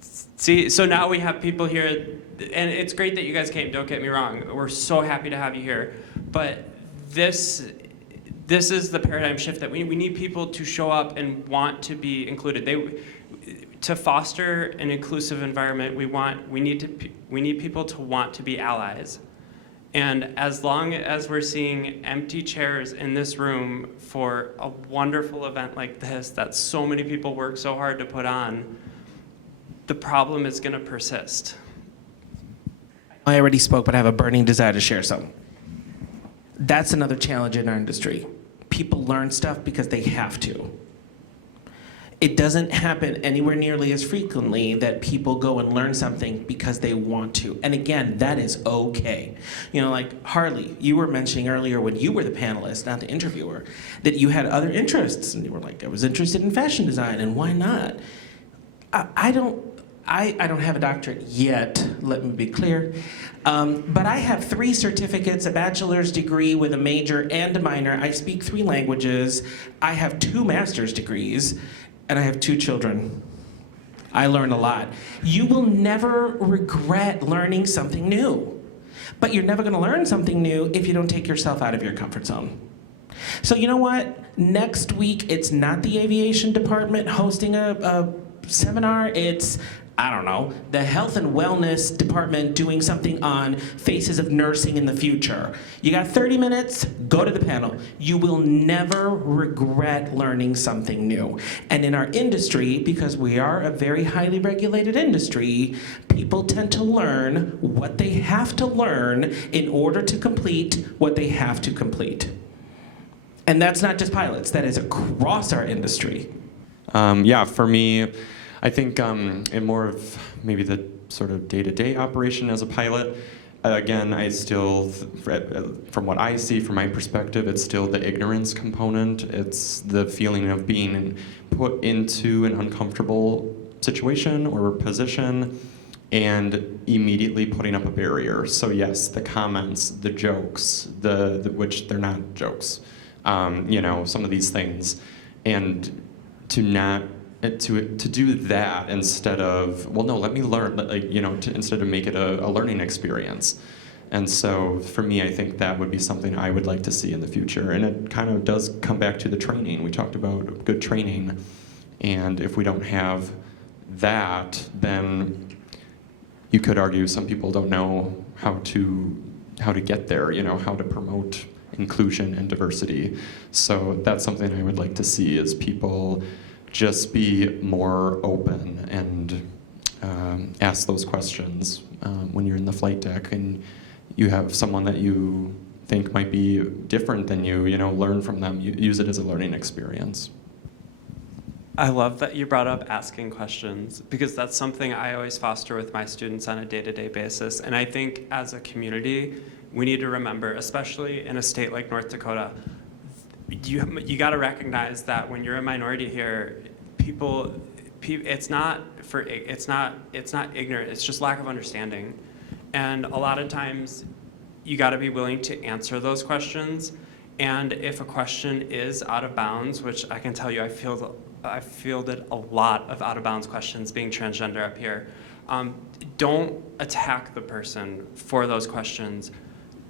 See, so now we have people here, and it's great that you guys came, don't get me wrong. We're so happy to have you here. But this is the paradigm shift that we need people to show up and want to be included. To foster an inclusive environment, we need people to want to be allies. And as long as we're seeing empty chairs in this room for a wonderful event like this that so many people work so hard to put on, the problem is going to persist. I already spoke, but I have a burning desire to share some. That's another challenge in our industry. People learn stuff because they have to. It doesn't happen anywhere nearly as frequently that people go and learn something because they want to. And again, that is okay. Like Harley, you were mentioning earlier when you were the panelist, not the interviewer, that you had other interests. And you were like, I was interested in fashion design, and why not? I don't have a doctorate yet, let me be clear. But I have 3 certificates, a bachelor's degree with a major and a minor. I speak 3 languages. I have 2 master's degrees. And I have 2 children. I learn a lot. You will never regret learning something new. But you're never going to learn something new if you don't take yourself out of your comfort zone. So you know what? Next week, it's not the aviation department hosting a seminar, it's, I don't know, the health and wellness department doing something on faces of nursing in the future. You got 30 minutes, go to the panel. You will never regret learning something new. And in our industry, because we are a very highly regulated industry, people tend to learn what they have to learn in order to complete what they have to complete. And that's not just pilots, that is across our industry. Yeah, for me, I think in more of maybe the sort of day-to-day operation as a pilot, again, I still, from what I see from my perspective, it's still the ignorance component. It's the feeling of being put into an uncomfortable situation or position and immediately putting up a barrier. So yes, the comments, the jokes, which they're not jokes, some of these things, and to do that instead of, well, no, let me learn, instead of make it a learning experience. And so for me, I think that would be something I would like to see in the future. And it kind of does come back to the training. We talked about good training. And if we don't have that, then you could argue some people don't know how to get there, how to promote inclusion and diversity. So that's something I would like to see, is people just be more open and ask those questions when you're in the flight deck and you have someone that you think might be different than you, learn from them. Use it as a learning experience. I love that you brought up asking questions, because that's something I always foster with my students on a day-to-day basis. And I think as a community, we need to remember, especially in a state like North Dakota, you got to recognize that when you're a minority here, it's not ignorant, it's just lack of understanding. And a lot of times you got to be willing to answer those questions. And if a question is out of bounds, which I can tell you, I fielded a lot of out of bounds questions being transgender up here. Don't attack the person for those questions.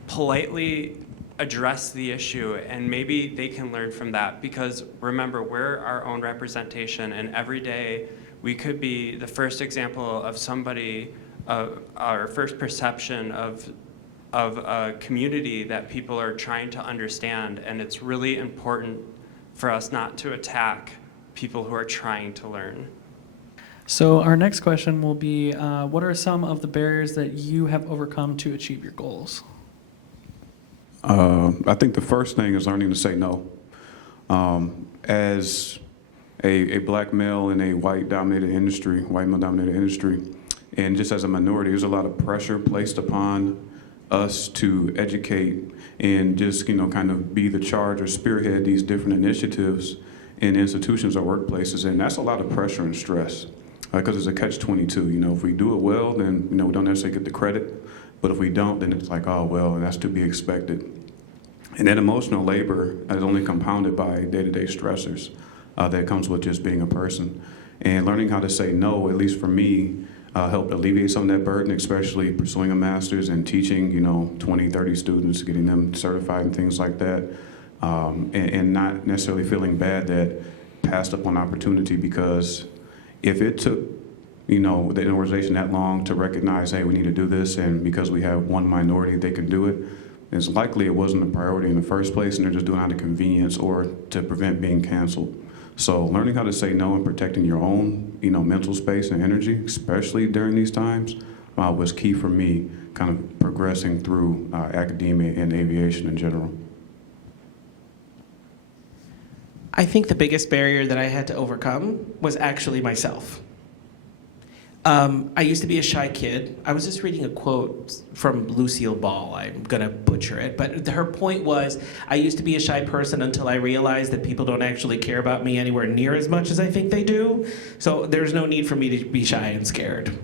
Politely address the issue, and maybe they can learn from that, because remember, we're our own representation, and every day we could be the first example of somebody, our first perception of a community that people are trying to understand, and it's really important for us not to attack people who are trying to learn. So our next question will be, what are some of the barriers that you have overcome to achieve your goals? I think the first thing is learning to say no. As a black male in a white male-dominated industry, and just as a minority, there's a lot of pressure placed upon us to educate and just, kind of be the charge or spearhead these different initiatives in institutions or workplaces, and that's a lot of pressure and stress, because it's a catch-22. If we do it well, then we don't necessarily get the credit. But if we don't, then it's like, oh, well, that's to be expected. And that emotional labor is only compounded by day-to-day stressors that comes with just being a person. And learning how to say no, at least for me, helped alleviate some of that burden, especially pursuing a master's and teaching, 20, 30 students, getting them certified and things like that. And not necessarily feeling bad that passed up on opportunity, because if it took the organization that long to recognize, hey, we need to do this, and because we have one minority, they can do it, it's likely it wasn't a priority in the first place, and they're just doing it out of convenience or to prevent being canceled. So learning how to say no and protecting your own, mental space and energy, especially during these times, was key for me, kind of progressing through academia and aviation in general. I think the biggest barrier that I had to overcome was actually myself. I used to be a shy kid. I was just reading a quote from Lucille Ball. I'm going to butcher it. But her point was, I used to be a shy person until I realized that people don't actually care about me anywhere near as much as I think they do. So there's no need for me to be shy and scared.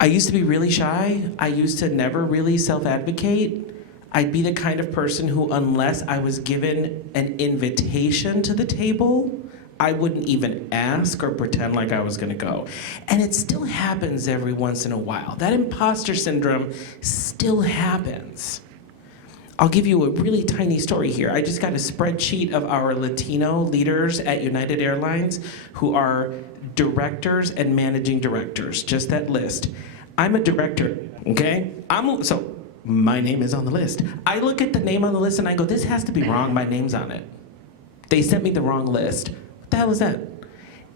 I used to be really shy. I used to never really self-advocate. I'd be the kind of person who, unless I was given an invitation to the table, I wouldn't even ask or pretend like I was gonna go. And it still happens every once in a while. That imposter syndrome still happens. I'll give you a really tiny story here. I just got a spreadsheet of our Latino leaders at United Airlines who are directors and managing directors, just that list. I'm a director, okay? So my name is on the list. I look at the name on the list and I go, this has to be wrong, my name's on it. They sent me the wrong list. What the hell is that?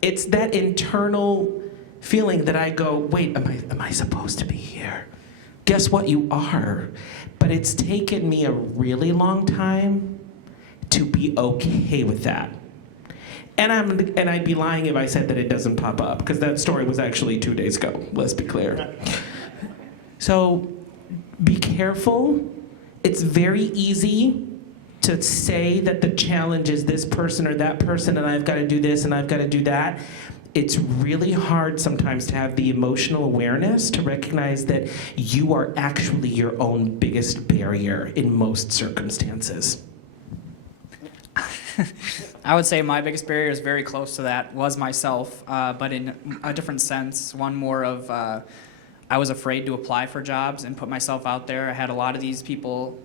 It's that internal feeling that I go, wait, am I supposed to be here? Guess what, you are. But it's taken me a really long time to be okay with that. And I'd be lying if I said that it doesn't pop up, because that story was actually 2 days ago, let's be clear. So be careful. It's very easy to say that the challenge is this person or that person, and I've got to do this and I've got to do that. It's really hard sometimes to have the emotional awareness to recognize that you are actually your own biggest barrier in most circumstances. I would say my biggest barrier is very close to that, was myself, but in a different sense, one more of I was afraid to apply for jobs and put myself out there. I had a lot of these people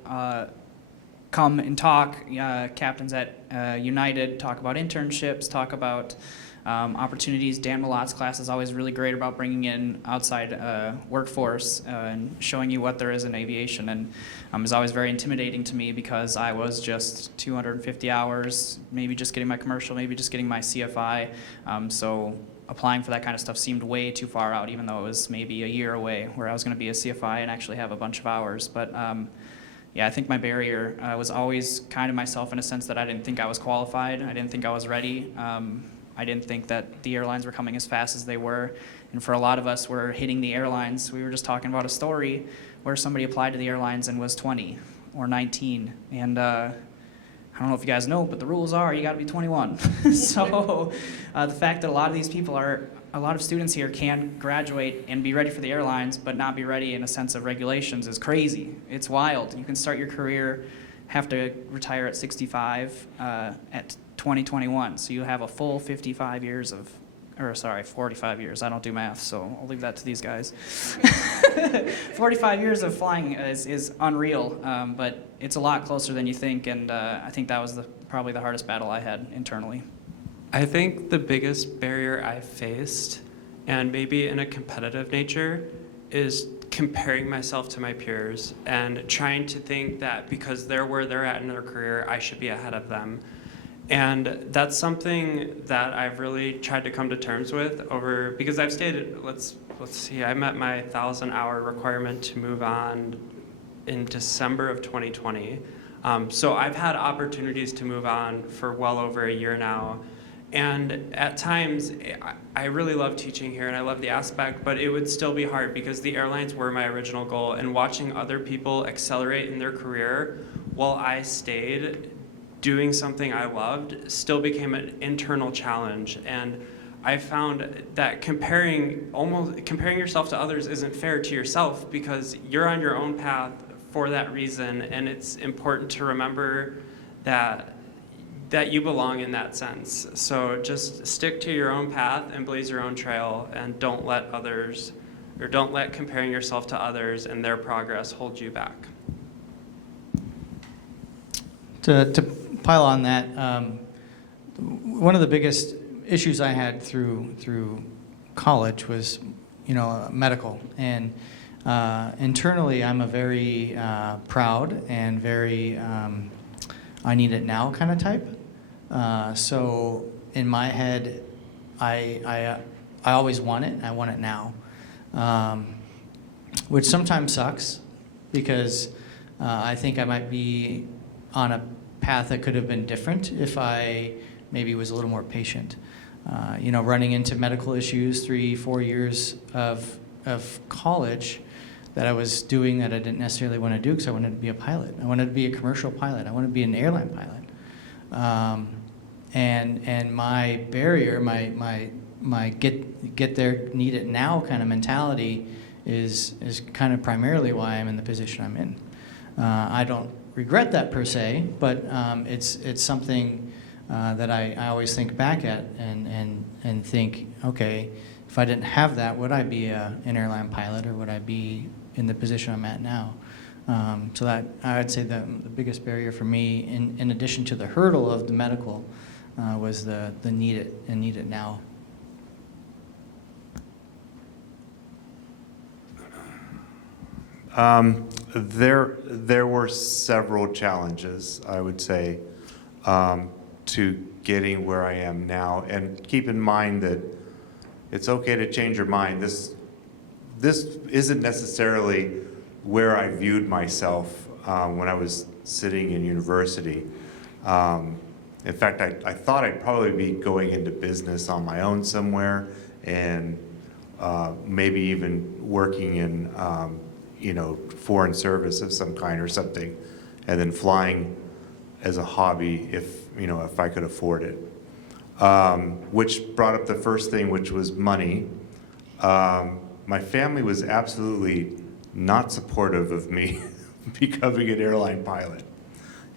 come and talk, captains at United, talk about internships, talk about opportunities. Dan Malot's class is always really great about bringing in outside workforce and showing you what there is in aviation, and is always very intimidating to me because I was just 250 hours, maybe just getting my commercial, maybe just getting my CFI, so applying for that kind of stuff seemed way too far out, even though it was maybe a year away where I was going to be a CFI and actually have a bunch of hours. But yeah, I think my barrier was always kind of myself, in a sense that I didn't think I was qualified, I didn't think I was ready. I didn't think that the airlines were coming as fast as they were. And for a lot of us, we're hitting the airlines. We were just talking about a story where somebody applied to the airlines and was 20 or 19. And I don't know if you guys know, but the rules are you got to be 21. So the fact that a lot of these people a lot of students here can graduate and be ready for the airlines, but not be ready in a sense of regulations is crazy. It's wild. You can start your career, have to retire at 65 at 2021, so you have a full 45 years of, or sorry, 45 years. I don't do math, so I'll leave that to these guys. 45 years of flying is unreal, but it's a lot closer than you think, and I think that was probably the hardest battle I had internally. I think the biggest barrier I faced, and maybe in a competitive nature, is comparing myself to my peers and trying to think that because they're where they're at in their career, I should be ahead of them. And that's something that I've really tried to come to terms with because I've stayed, let's see, I met my 1,000-hour requirement to move on in December of 2020. So I've had opportunities to move on for well over a year now. And at times, I really love teaching here and I love the aspect, but it would still be hard because the airlines were my original goal, and watching other people accelerate in their career while I stayed doing something I loved still became an internal challenge. And I found that comparing yourself to others isn't fair to yourself because you're on your own path for that reason, and it's important to remember that you belong in that sense. So just stick to your own path and blaze your own trail, and don't let comparing yourself to others and their progress hold you back. To pile on that, one of the biggest issues I had through college was, medical. And internally, I'm a very proud and very I need it now kind of type. So in my head, I always want it. I want it now, which sometimes sucks because I think I might be on a path that could have been different if I maybe was a little more patient. Running into medical issues 3-4 years of college that I was doing that I didn't necessarily want to do because I wanted to be a pilot. I wanted to be a commercial pilot. I wanted to be an airline pilot. And my barrier, my get there, need it now kind of mentality is kind of primarily why I'm in the position I'm in. I don't regret that per se, but it's something that I always think back at and think, okay, if I didn't have that, would I be an airline pilot or would I be in the position I'm at now? So that, I would say the biggest barrier for me, in addition to the hurdle of the medical, was the need it and need it now. There were several challenges, I would say, to getting where I am now. And keep in mind that it's okay to change your mind. This isn't necessarily where I viewed myself when I was sitting in university. In fact, I thought I'd probably be going into business on my own somewhere, and maybe even working in foreign service of some kind or something, and then flying as a hobby if I could afford it. Which brought up the first thing, which was money. My family was absolutely not supportive of me becoming an airline pilot.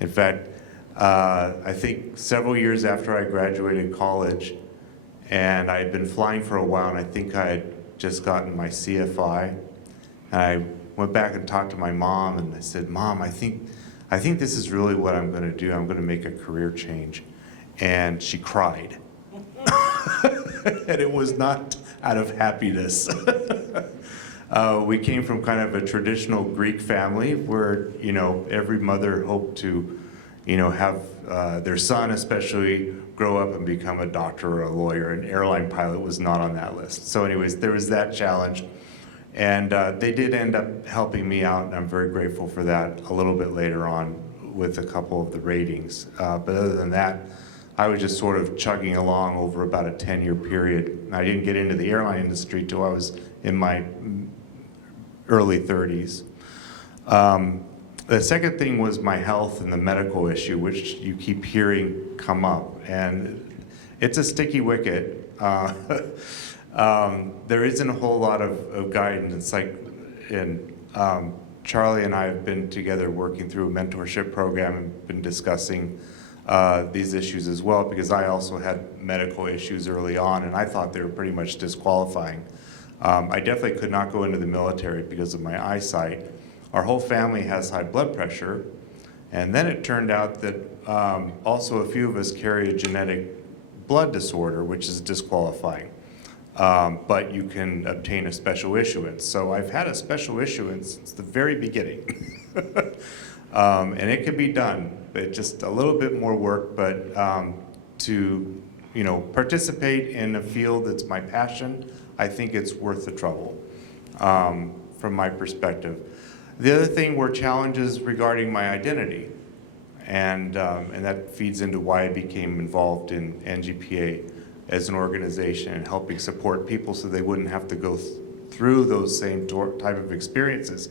In fact, I think several years after I graduated college, and I had been flying for a while, and I think I had just gotten my CFI, and I went back and talked to my mom, and I said, "Mom, I think this is really what I'm going to do. I'm going to make a career change." And she cried. And it was not out of happiness. We came from kind of a traditional Greek family where, every mother hoped to, have their son especially grow up and become a doctor or a lawyer. An airline pilot was not on that list. So anyways, there was that challenge. And they did end up helping me out, and I'm very grateful for that a little bit later on with a couple of the ratings. But other than that, I was just sort of chugging along over about a 10-year period. I didn't get into the airline industry till I was in my early 30s. The second thing was my health and the medical issue, which you keep hearing come up. And it's a sticky wicket. There isn't a whole lot of guidance. Charlie and I have been together working through a mentorship program and been discussing these issues as well, because I also had medical issues early on, and I thought they were pretty much disqualifying. I definitely could not go into the military because of my eyesight. Our whole family has high blood pressure, and then it turned out that also a few of us carry a genetic blood disorder, which is disqualifying. But you can obtain a special issuance. So I've had a special issuance since the very beginning. And it can be done, but just a little bit more work, but to participate in a field that's my passion, I think it's worth the trouble from my perspective. The other thing were challenges regarding my identity, and that feeds into why I became involved in NGPA as an organization and helping support people so they wouldn't have to go through those same type of experiences.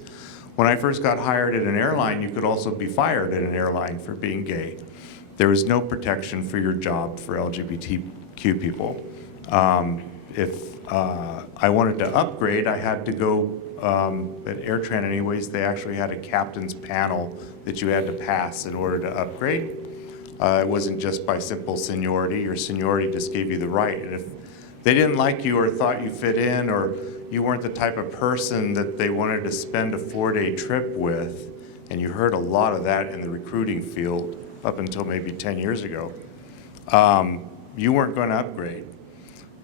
When I first got hired at an airline, you could also be fired at an airline for being gay. There was no protection for your job for LGBTQ people. If I wanted to upgrade, I had to go, at AirTran anyways, they actually had a captain's panel that you had to pass in order to upgrade. It wasn't just by simple seniority. Your seniority just gave you the right. And if they didn't like you or thought you fit in, or you weren't the type of person that they wanted to spend a 4-day trip with, and you heard a lot of that in the recruiting field up until maybe 10 years ago, you weren't going to upgrade.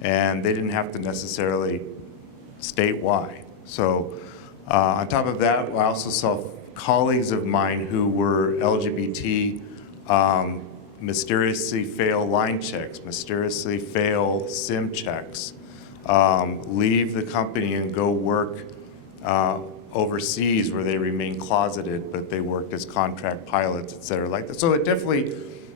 And they didn't have to necessarily state why. So on top of that, I also saw colleagues of mine who were LGBT mysteriously fail line checks, mysteriously fail SIM checks, leave the company and go work overseas where they remain closeted, but they worked as contract pilots, et cetera, like that. So it definitely,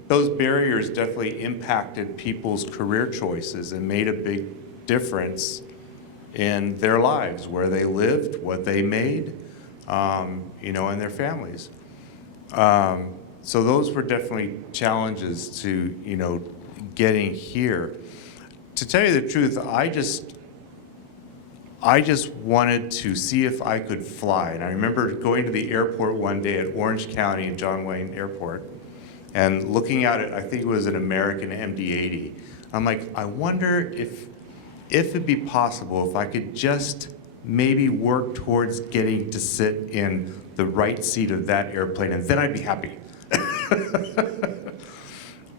those barriers definitely impacted people's career choices and made a big difference in their lives, where they lived, what they made, and their families. So those were definitely challenges to, getting here. To tell you the truth, I just wanted to see if I could fly. And I remember going to the airport one day at Orange County and John Wayne Airport and looking at it. I think it was an American MD-80. I'm like, I wonder if it'd be possible if I could just maybe work towards getting to sit in the right seat of that airplane, and then I'd be happy.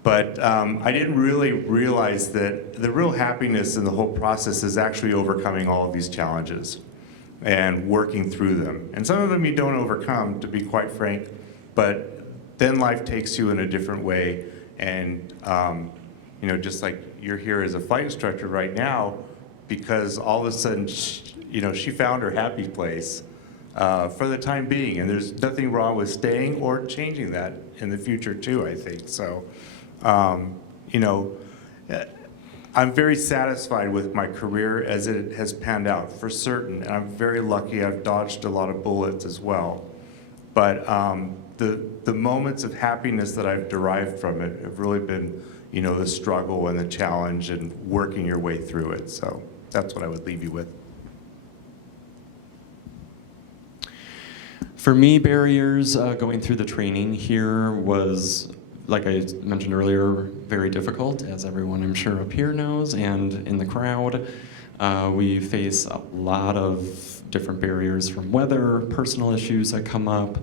But I didn't really realize that the real happiness in the whole process is actually overcoming all of these challenges and working through them. And some of them you don't overcome, to be quite frank, but then life takes you in a different way. And you know, just like you're here as a flight instructor right now, because all of a sudden, she found her happy place for the time being. And there's nothing wrong with staying or changing that in the future too, I think. So, I'm very satisfied with my career as it has panned out, for certain. And I'm very lucky I've dodged a lot of bullets as well. But the moments of happiness that I've derived from it have really been, the struggle and the challenge and working your way through it. So that's what I would leave you with. For me, barriers going through the training here was, like I mentioned earlier, very difficult, as everyone I'm sure up here knows, and in the crowd. We face a lot of different barriers, from weather, personal issues that come up,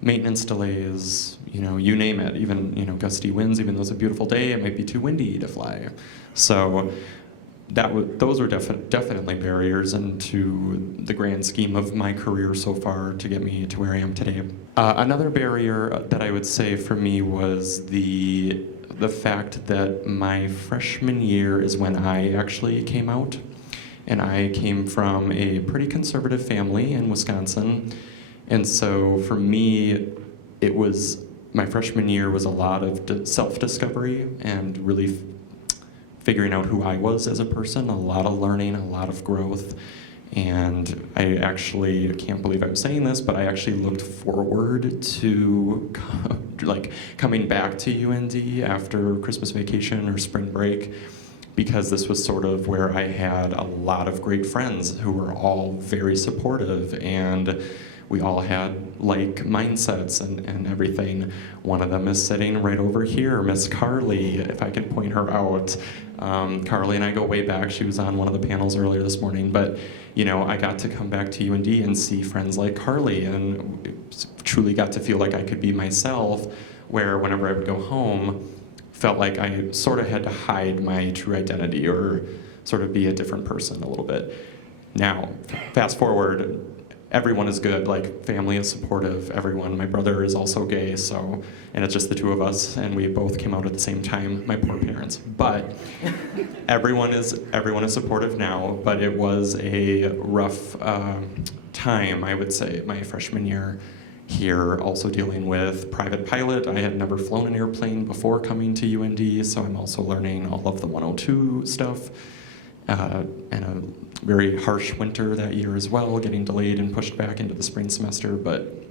maintenance delays, you name it. Even, gusty winds, even though it's a beautiful day, it might be too windy to fly. So those were definitely barriers into the grand scheme of my career so far to get me to where I am today. Another barrier that I would say for me was the fact that my freshman year is when I actually came out. And I came from a pretty conservative family in Wisconsin. And so for me, my freshman year was a lot of self-discovery and really figuring out who I was as a person, a lot of learning, a lot of growth. And I can't believe I'm saying this, but I actually looked forward to coming back to UND after Christmas vacation or spring break, because this was sort of where I had a lot of great friends who were all very supportive, and we all had like mindsets and everything. One of them is sitting right over here, Miss Carly, if I can point her out. Carly and I go way back. She was on one of the panels earlier this morning, but I got to come back to UND and see friends like Carly, and truly got to feel like I could be myself, where whenever I would go home, felt like I sort of had to hide my true identity or sort of be a different person a little bit. Now, fast forward, everyone is good, like family is supportive, everyone. My brother is also gay, and it's just the two of us, and we both came out at the same time, my poor parents. But everyone is supportive now, but it was a rough time, I would say, my freshman year here, also dealing with private pilot. I had never flown an airplane before coming to UND, so I'm also learning all of the 102 stuff. And a very harsh winter that year as well, getting delayed and pushed back into the spring semester. But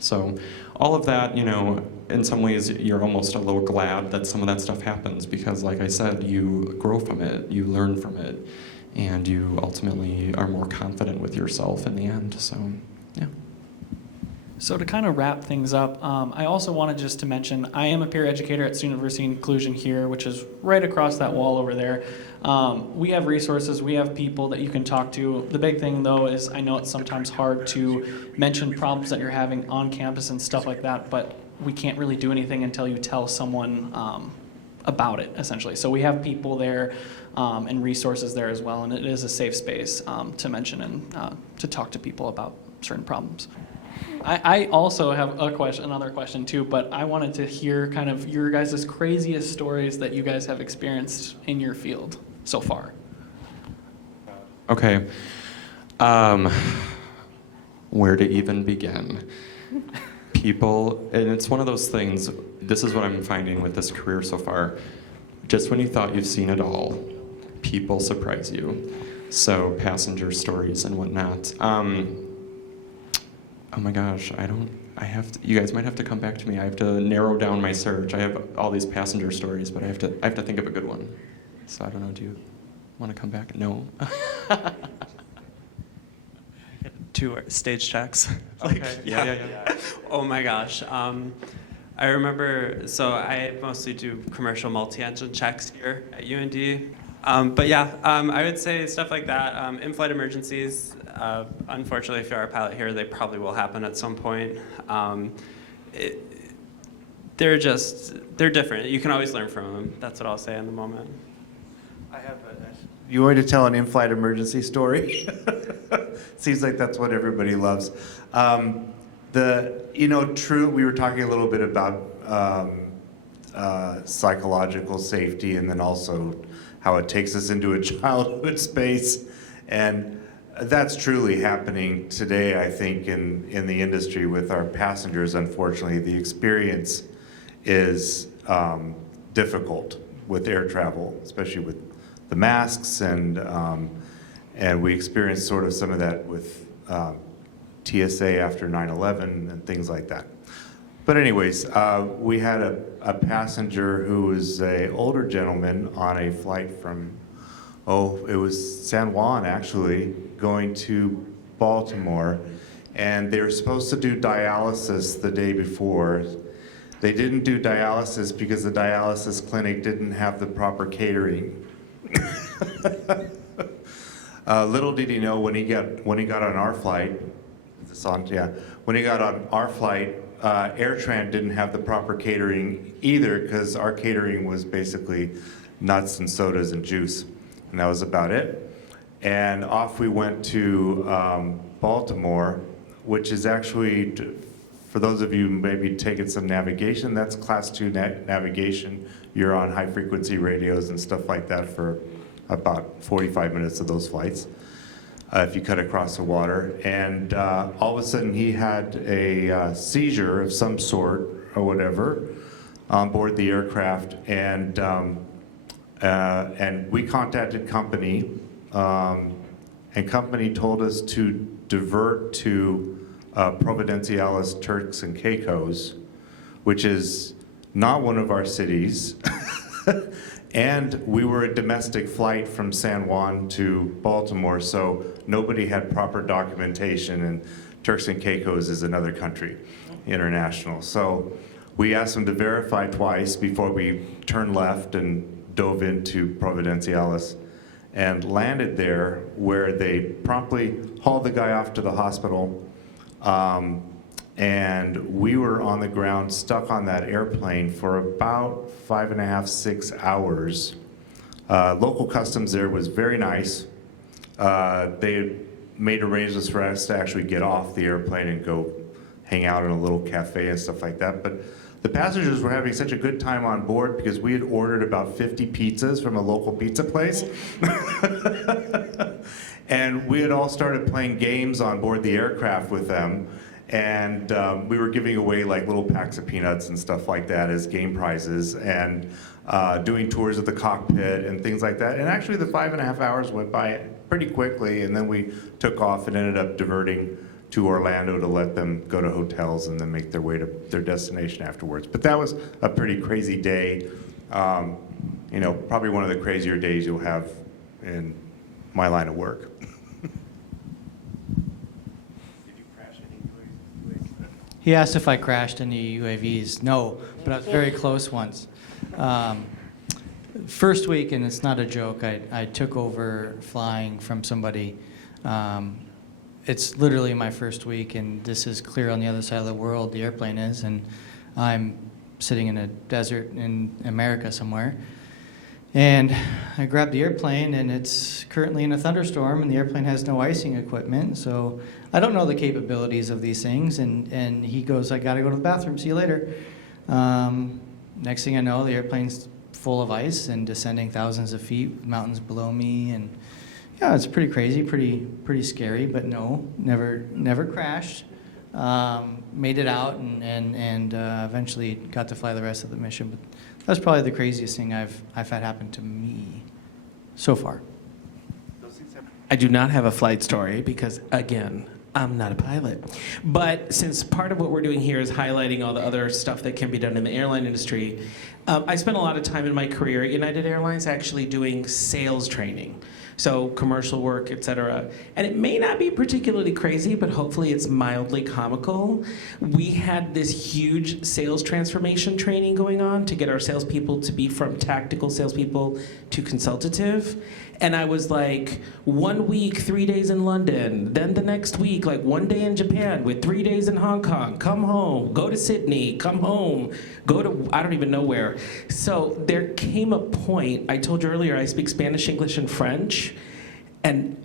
so all of that, in some ways you're almost a little glad that some of that stuff happens, because like I said, you grow from it, you learn from it, and you ultimately are more confident with yourself in the end. So, yeah. So to kind of wrap things up, I also wanted just to mention, I am a peer educator at Student Diversity and Inclusion here, which is right across that wall over there. We have resources, we have people that you can talk to. The big thing though is, I know it's sometimes hard to mention problems that you're having on campus and stuff like that, but we can't really do anything until you tell someone about it, essentially. So we have people there and resources there as well, and it is a safe space to mention and to talk to people about certain problems. I also have another question too, but I wanted to hear kind of your guys' craziest stories that you guys have experienced in your field so far. Okay. Where to even begin? People, and it's one of those things, this is what I'm finding with this career so far. Just when you thought you've seen it all, people surprise you. So passenger stories and whatnot. Oh my gosh, you guys might have to come back to me. I have to narrow down my search. I have all these passenger stories, but I have to think of a good one. So I don't know, do you want to come back? No? 2 stage checks. Okay. Yeah. Oh my gosh. I remember, so I mostly do commercial multi-engine checks here at UND. But yeah, I would say stuff like that. In-flight emergencies, unfortunately, if you're a pilot here, they probably will happen at some point. They're different. You can always learn from them. That's what I'll say in the moment. You want me to tell an in-flight emergency story? Seems like that's what everybody loves. True, we were talking a little bit about psychological safety, and then also how it takes us into a childhood space. And that's truly happening today, I think, in the industry with our passengers. Unfortunately, the experience is difficult with air travel, especially with the masks, and we experienced sort of some of that with TSA after 9/11 and things like that. But anyways, we had a passenger who was an older gentleman on a flight from, it was San Juan actually, going to Baltimore, and they were supposed to do dialysis the day before. They didn't do dialysis because the dialysis clinic didn't have the proper catering. Little did he know when he got on our flight, when he got on our flight, AirTran didn't have the proper catering either, because our catering was basically nuts and sodas and juice, and that was about it. And off we went to Baltimore, which is actually, for those of you maybe taking some navigation, that's class 2 navigation. You're on high frequency radios and stuff like that for about 45 minutes of those flights, if you cut across the water. And all of a sudden he had a seizure of some sort or whatever on board the aircraft, and we contacted company, and company told us to divert to Providenciales, Turks and Caicos, which is not one of our cities. And we were a domestic flight from San Juan to Baltimore, so nobody had proper documentation, and Turks and Caicos is another country, international. So we asked them to verify twice before we turned left and dove into Providenciales and landed there, where they promptly hauled the guy off to the hospital. And we were on the ground, stuck on that airplane for about 5.5, 6 hours. Local customs there was very nice. They made arrangements for us to actually get off the airplane and go hang out in a little cafe and stuff like that. But the passengers were having such a good time on board because we had ordered about 50 pizzas from a local pizza place. And we had all started playing games on board the aircraft with them. And we were giving away like little packs of peanuts and stuff like that as game prizes, and doing tours of the cockpit and things like that. And actually the 5.5 hours went by pretty quickly, and then we took off and ended up diverting to Orlando to let them go to hotels and then make their way to their destination afterwards. But that was a pretty crazy day. Probably one of the crazier days you'll have in my line of work. He asked if I crashed any UAVs. No, but I was very close once. First week, and it's not a joke, I took over flying from somebody. It's literally my first week, and this is clear on the other side of the world, the airplane is, and I'm sitting in a desert in America somewhere. And I grabbed the airplane, and it's currently in a thunderstorm, and the airplane has no icing equipment, so I don't know the capabilities of these things. And he goes, I gotta go to the bathroom, see you later. Next thing I know, the airplane's full of ice and descending thousands of feet, mountains below me, and yeah, it's pretty crazy, pretty scary, but no, never crashed. Made it out and eventually got to fly the rest of the mission. But that's probably the craziest thing I've had happen to me so far. I do not have a flight story because, again, I'm not a pilot. But since part of what we're doing here is highlighting all the other stuff that can be done in the airline industry, I spent a lot of time in my career at United Airlines actually doing sales training. So commercial work, et cetera. And it may not be particularly crazy, but hopefully it's mildly comical. We had this huge sales transformation training going on to get our salespeople to be from tactical salespeople to consultative. And I was like, 1 week, 3 days in London. Then the next week, like 1 day in Japan with 3 days in Hong Kong. Come home, go to Sydney, come home, go to, I don't even know where. So there came a point, I told you earlier, I speak Spanish, English, and French. And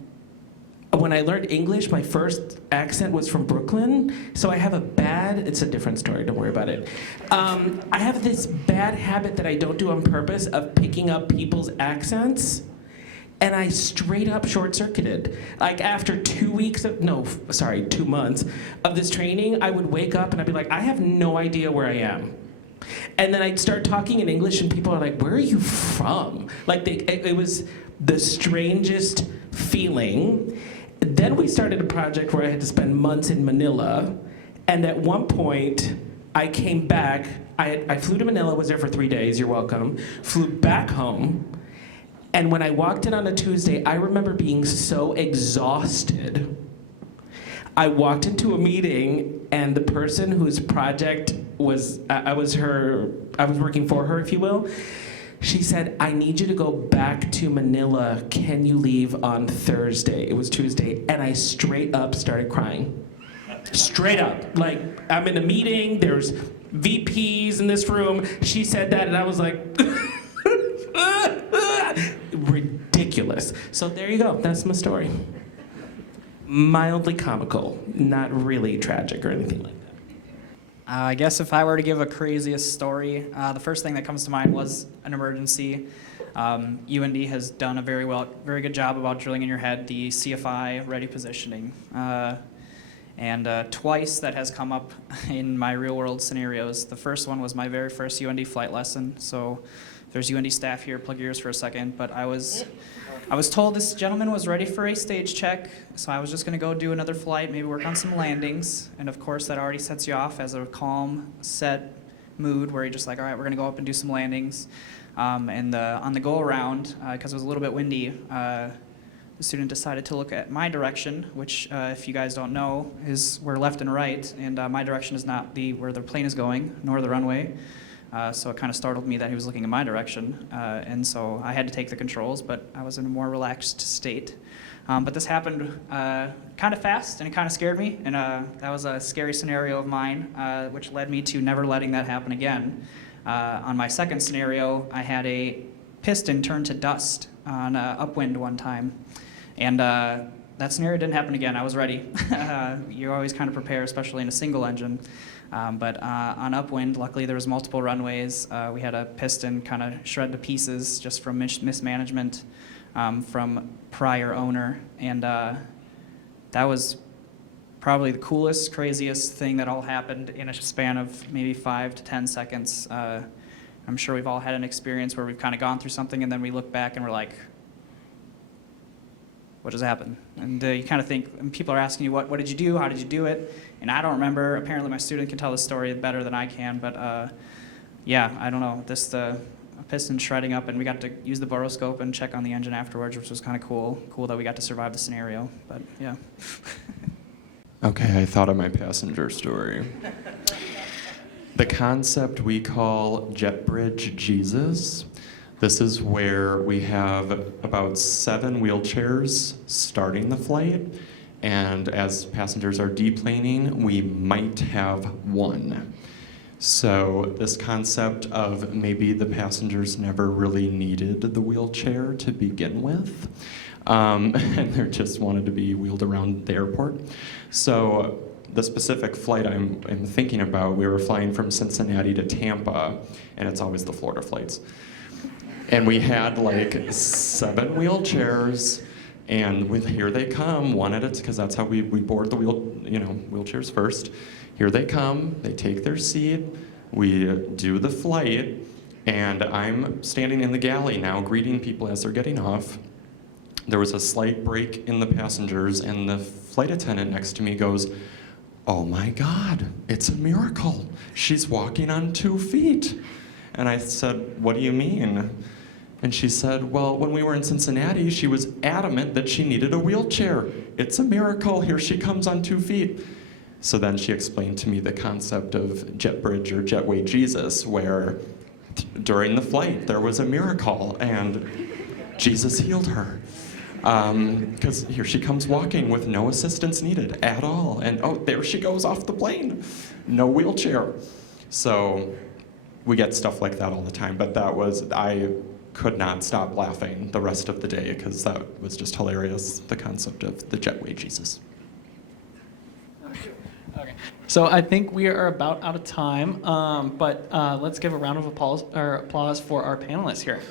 when I learned English, my first accent was from Brooklyn. So I have it's a different story, don't worry about it. I have this bad habit that I don't do on purpose of picking up people's accents. And I straight up short-circuited. Like after 2 months of this training, I would wake up and I'd be like, I have no idea where I am. And then I'd start talking in English and people are like, where are you from? Like it was the strangest feeling. Then we started a project where I had to spend months in Manila. And at one point, I came back, I flew to Manila, was there for 3 days, you're welcome, flew back home. And when I walked in on a Tuesday, I remember being so exhausted. I walked into a meeting, and the person whose project was, I was working for her, if you will. She said, I need you to go back to Manila. Can you leave on Thursday? It was Tuesday. And I straight up started crying. Straight up. Like, I'm in a meeting, there's VPs in this room. She said that, and I was like, ridiculous. So there you go, that's my story. Mildly comical, not really tragic or anything like that. I guess if I were to give a craziest story, the first thing that comes to mind was an emergency. UND has done a very good job about drilling in your head the CFI ready positioning. And twice that has come up in my real world scenarios. The first one was my very first UND flight lesson. So if there's UND staff here, plug your ears for a second. But I was told this gentleman was ready for a stage check, so I was just gonna go do another flight, maybe work on some landings. And of course that already sets you off as a calm, set mood where you're just like, all right, we're gonna go up and do some landings. And on the go around, because it was a little bit windy, the student decided to look at my direction, which, if you guys don't know, is we're left and right, and my direction is not where the plane is going, nor the runway. So it kind of startled me that he was looking in my direction, and so I had to take the controls, but I was in a more relaxed state. But this happened kind of fast, and it kind of scared me, and that was a scary scenario of mine, which led me to never letting that happen again. On my second scenario, I had a piston turn to dust on upwind one time. And that scenario didn't happen again. I was ready. You always kind of prepare, especially in a single engine. But on upwind, luckily there was multiple runways. We had a piston kind of shred to pieces just from mismanagement from prior owner. And that was probably the coolest, craziest thing that all happened in a span of maybe 5 to 10 seconds. I'm sure we've all had an experience where we've kind of gone through something and then we look back and we're like, what just happened? And you kind of think, and people are asking you, what did you do? How did you do it? And I don't remember. Apparently my student can tell the story better than I can, but yeah, I don't know. A piston shredding up, and we got to use the boroscope and check on the engine afterwards, which was kind of cool. Cool that we got to survive the scenario, but yeah. Okay, I thought of my passenger story. The concept we call Jet Bridge Jesus. This is where we have about 7 wheelchairs starting the flight, and as passengers are deplaning, we might have 1. So this concept of maybe the passengers never really needed the wheelchair to begin with, and they just wanted to be wheeled around the airport. So the specific flight I'm thinking about, we were flying from Cincinnati to Tampa, and it's always the Florida flights. And we had like 7 wheelchairs, and here they come, one at a time, because that's how we board the wheelchairs first. Here they come, they take their seat, we do the flight, and I'm standing in the galley now greeting people as they're getting off. There was a slight break in the passengers, and the flight attendant next to me goes, "Oh my God, it's a miracle. She's walking on 2 feet." And I said, "What do you mean?" And she said, well, when we were in Cincinnati, she was adamant that she needed a wheelchair. It's a miracle. Here she comes on 2 feet. So then she explained to me the concept of jet bridge or jetway Jesus, where during the flight there was a miracle and Jesus healed her. Because here she comes walking with no assistance needed at all. And oh, there she goes off the plane. No wheelchair. So we get stuff like that all the time. But I could not stop laughing the rest of the day because that was just hilarious, the concept of the jetway Jesus. Okay. So I think we are about out of time, but let's give a round of applause for our panelists here.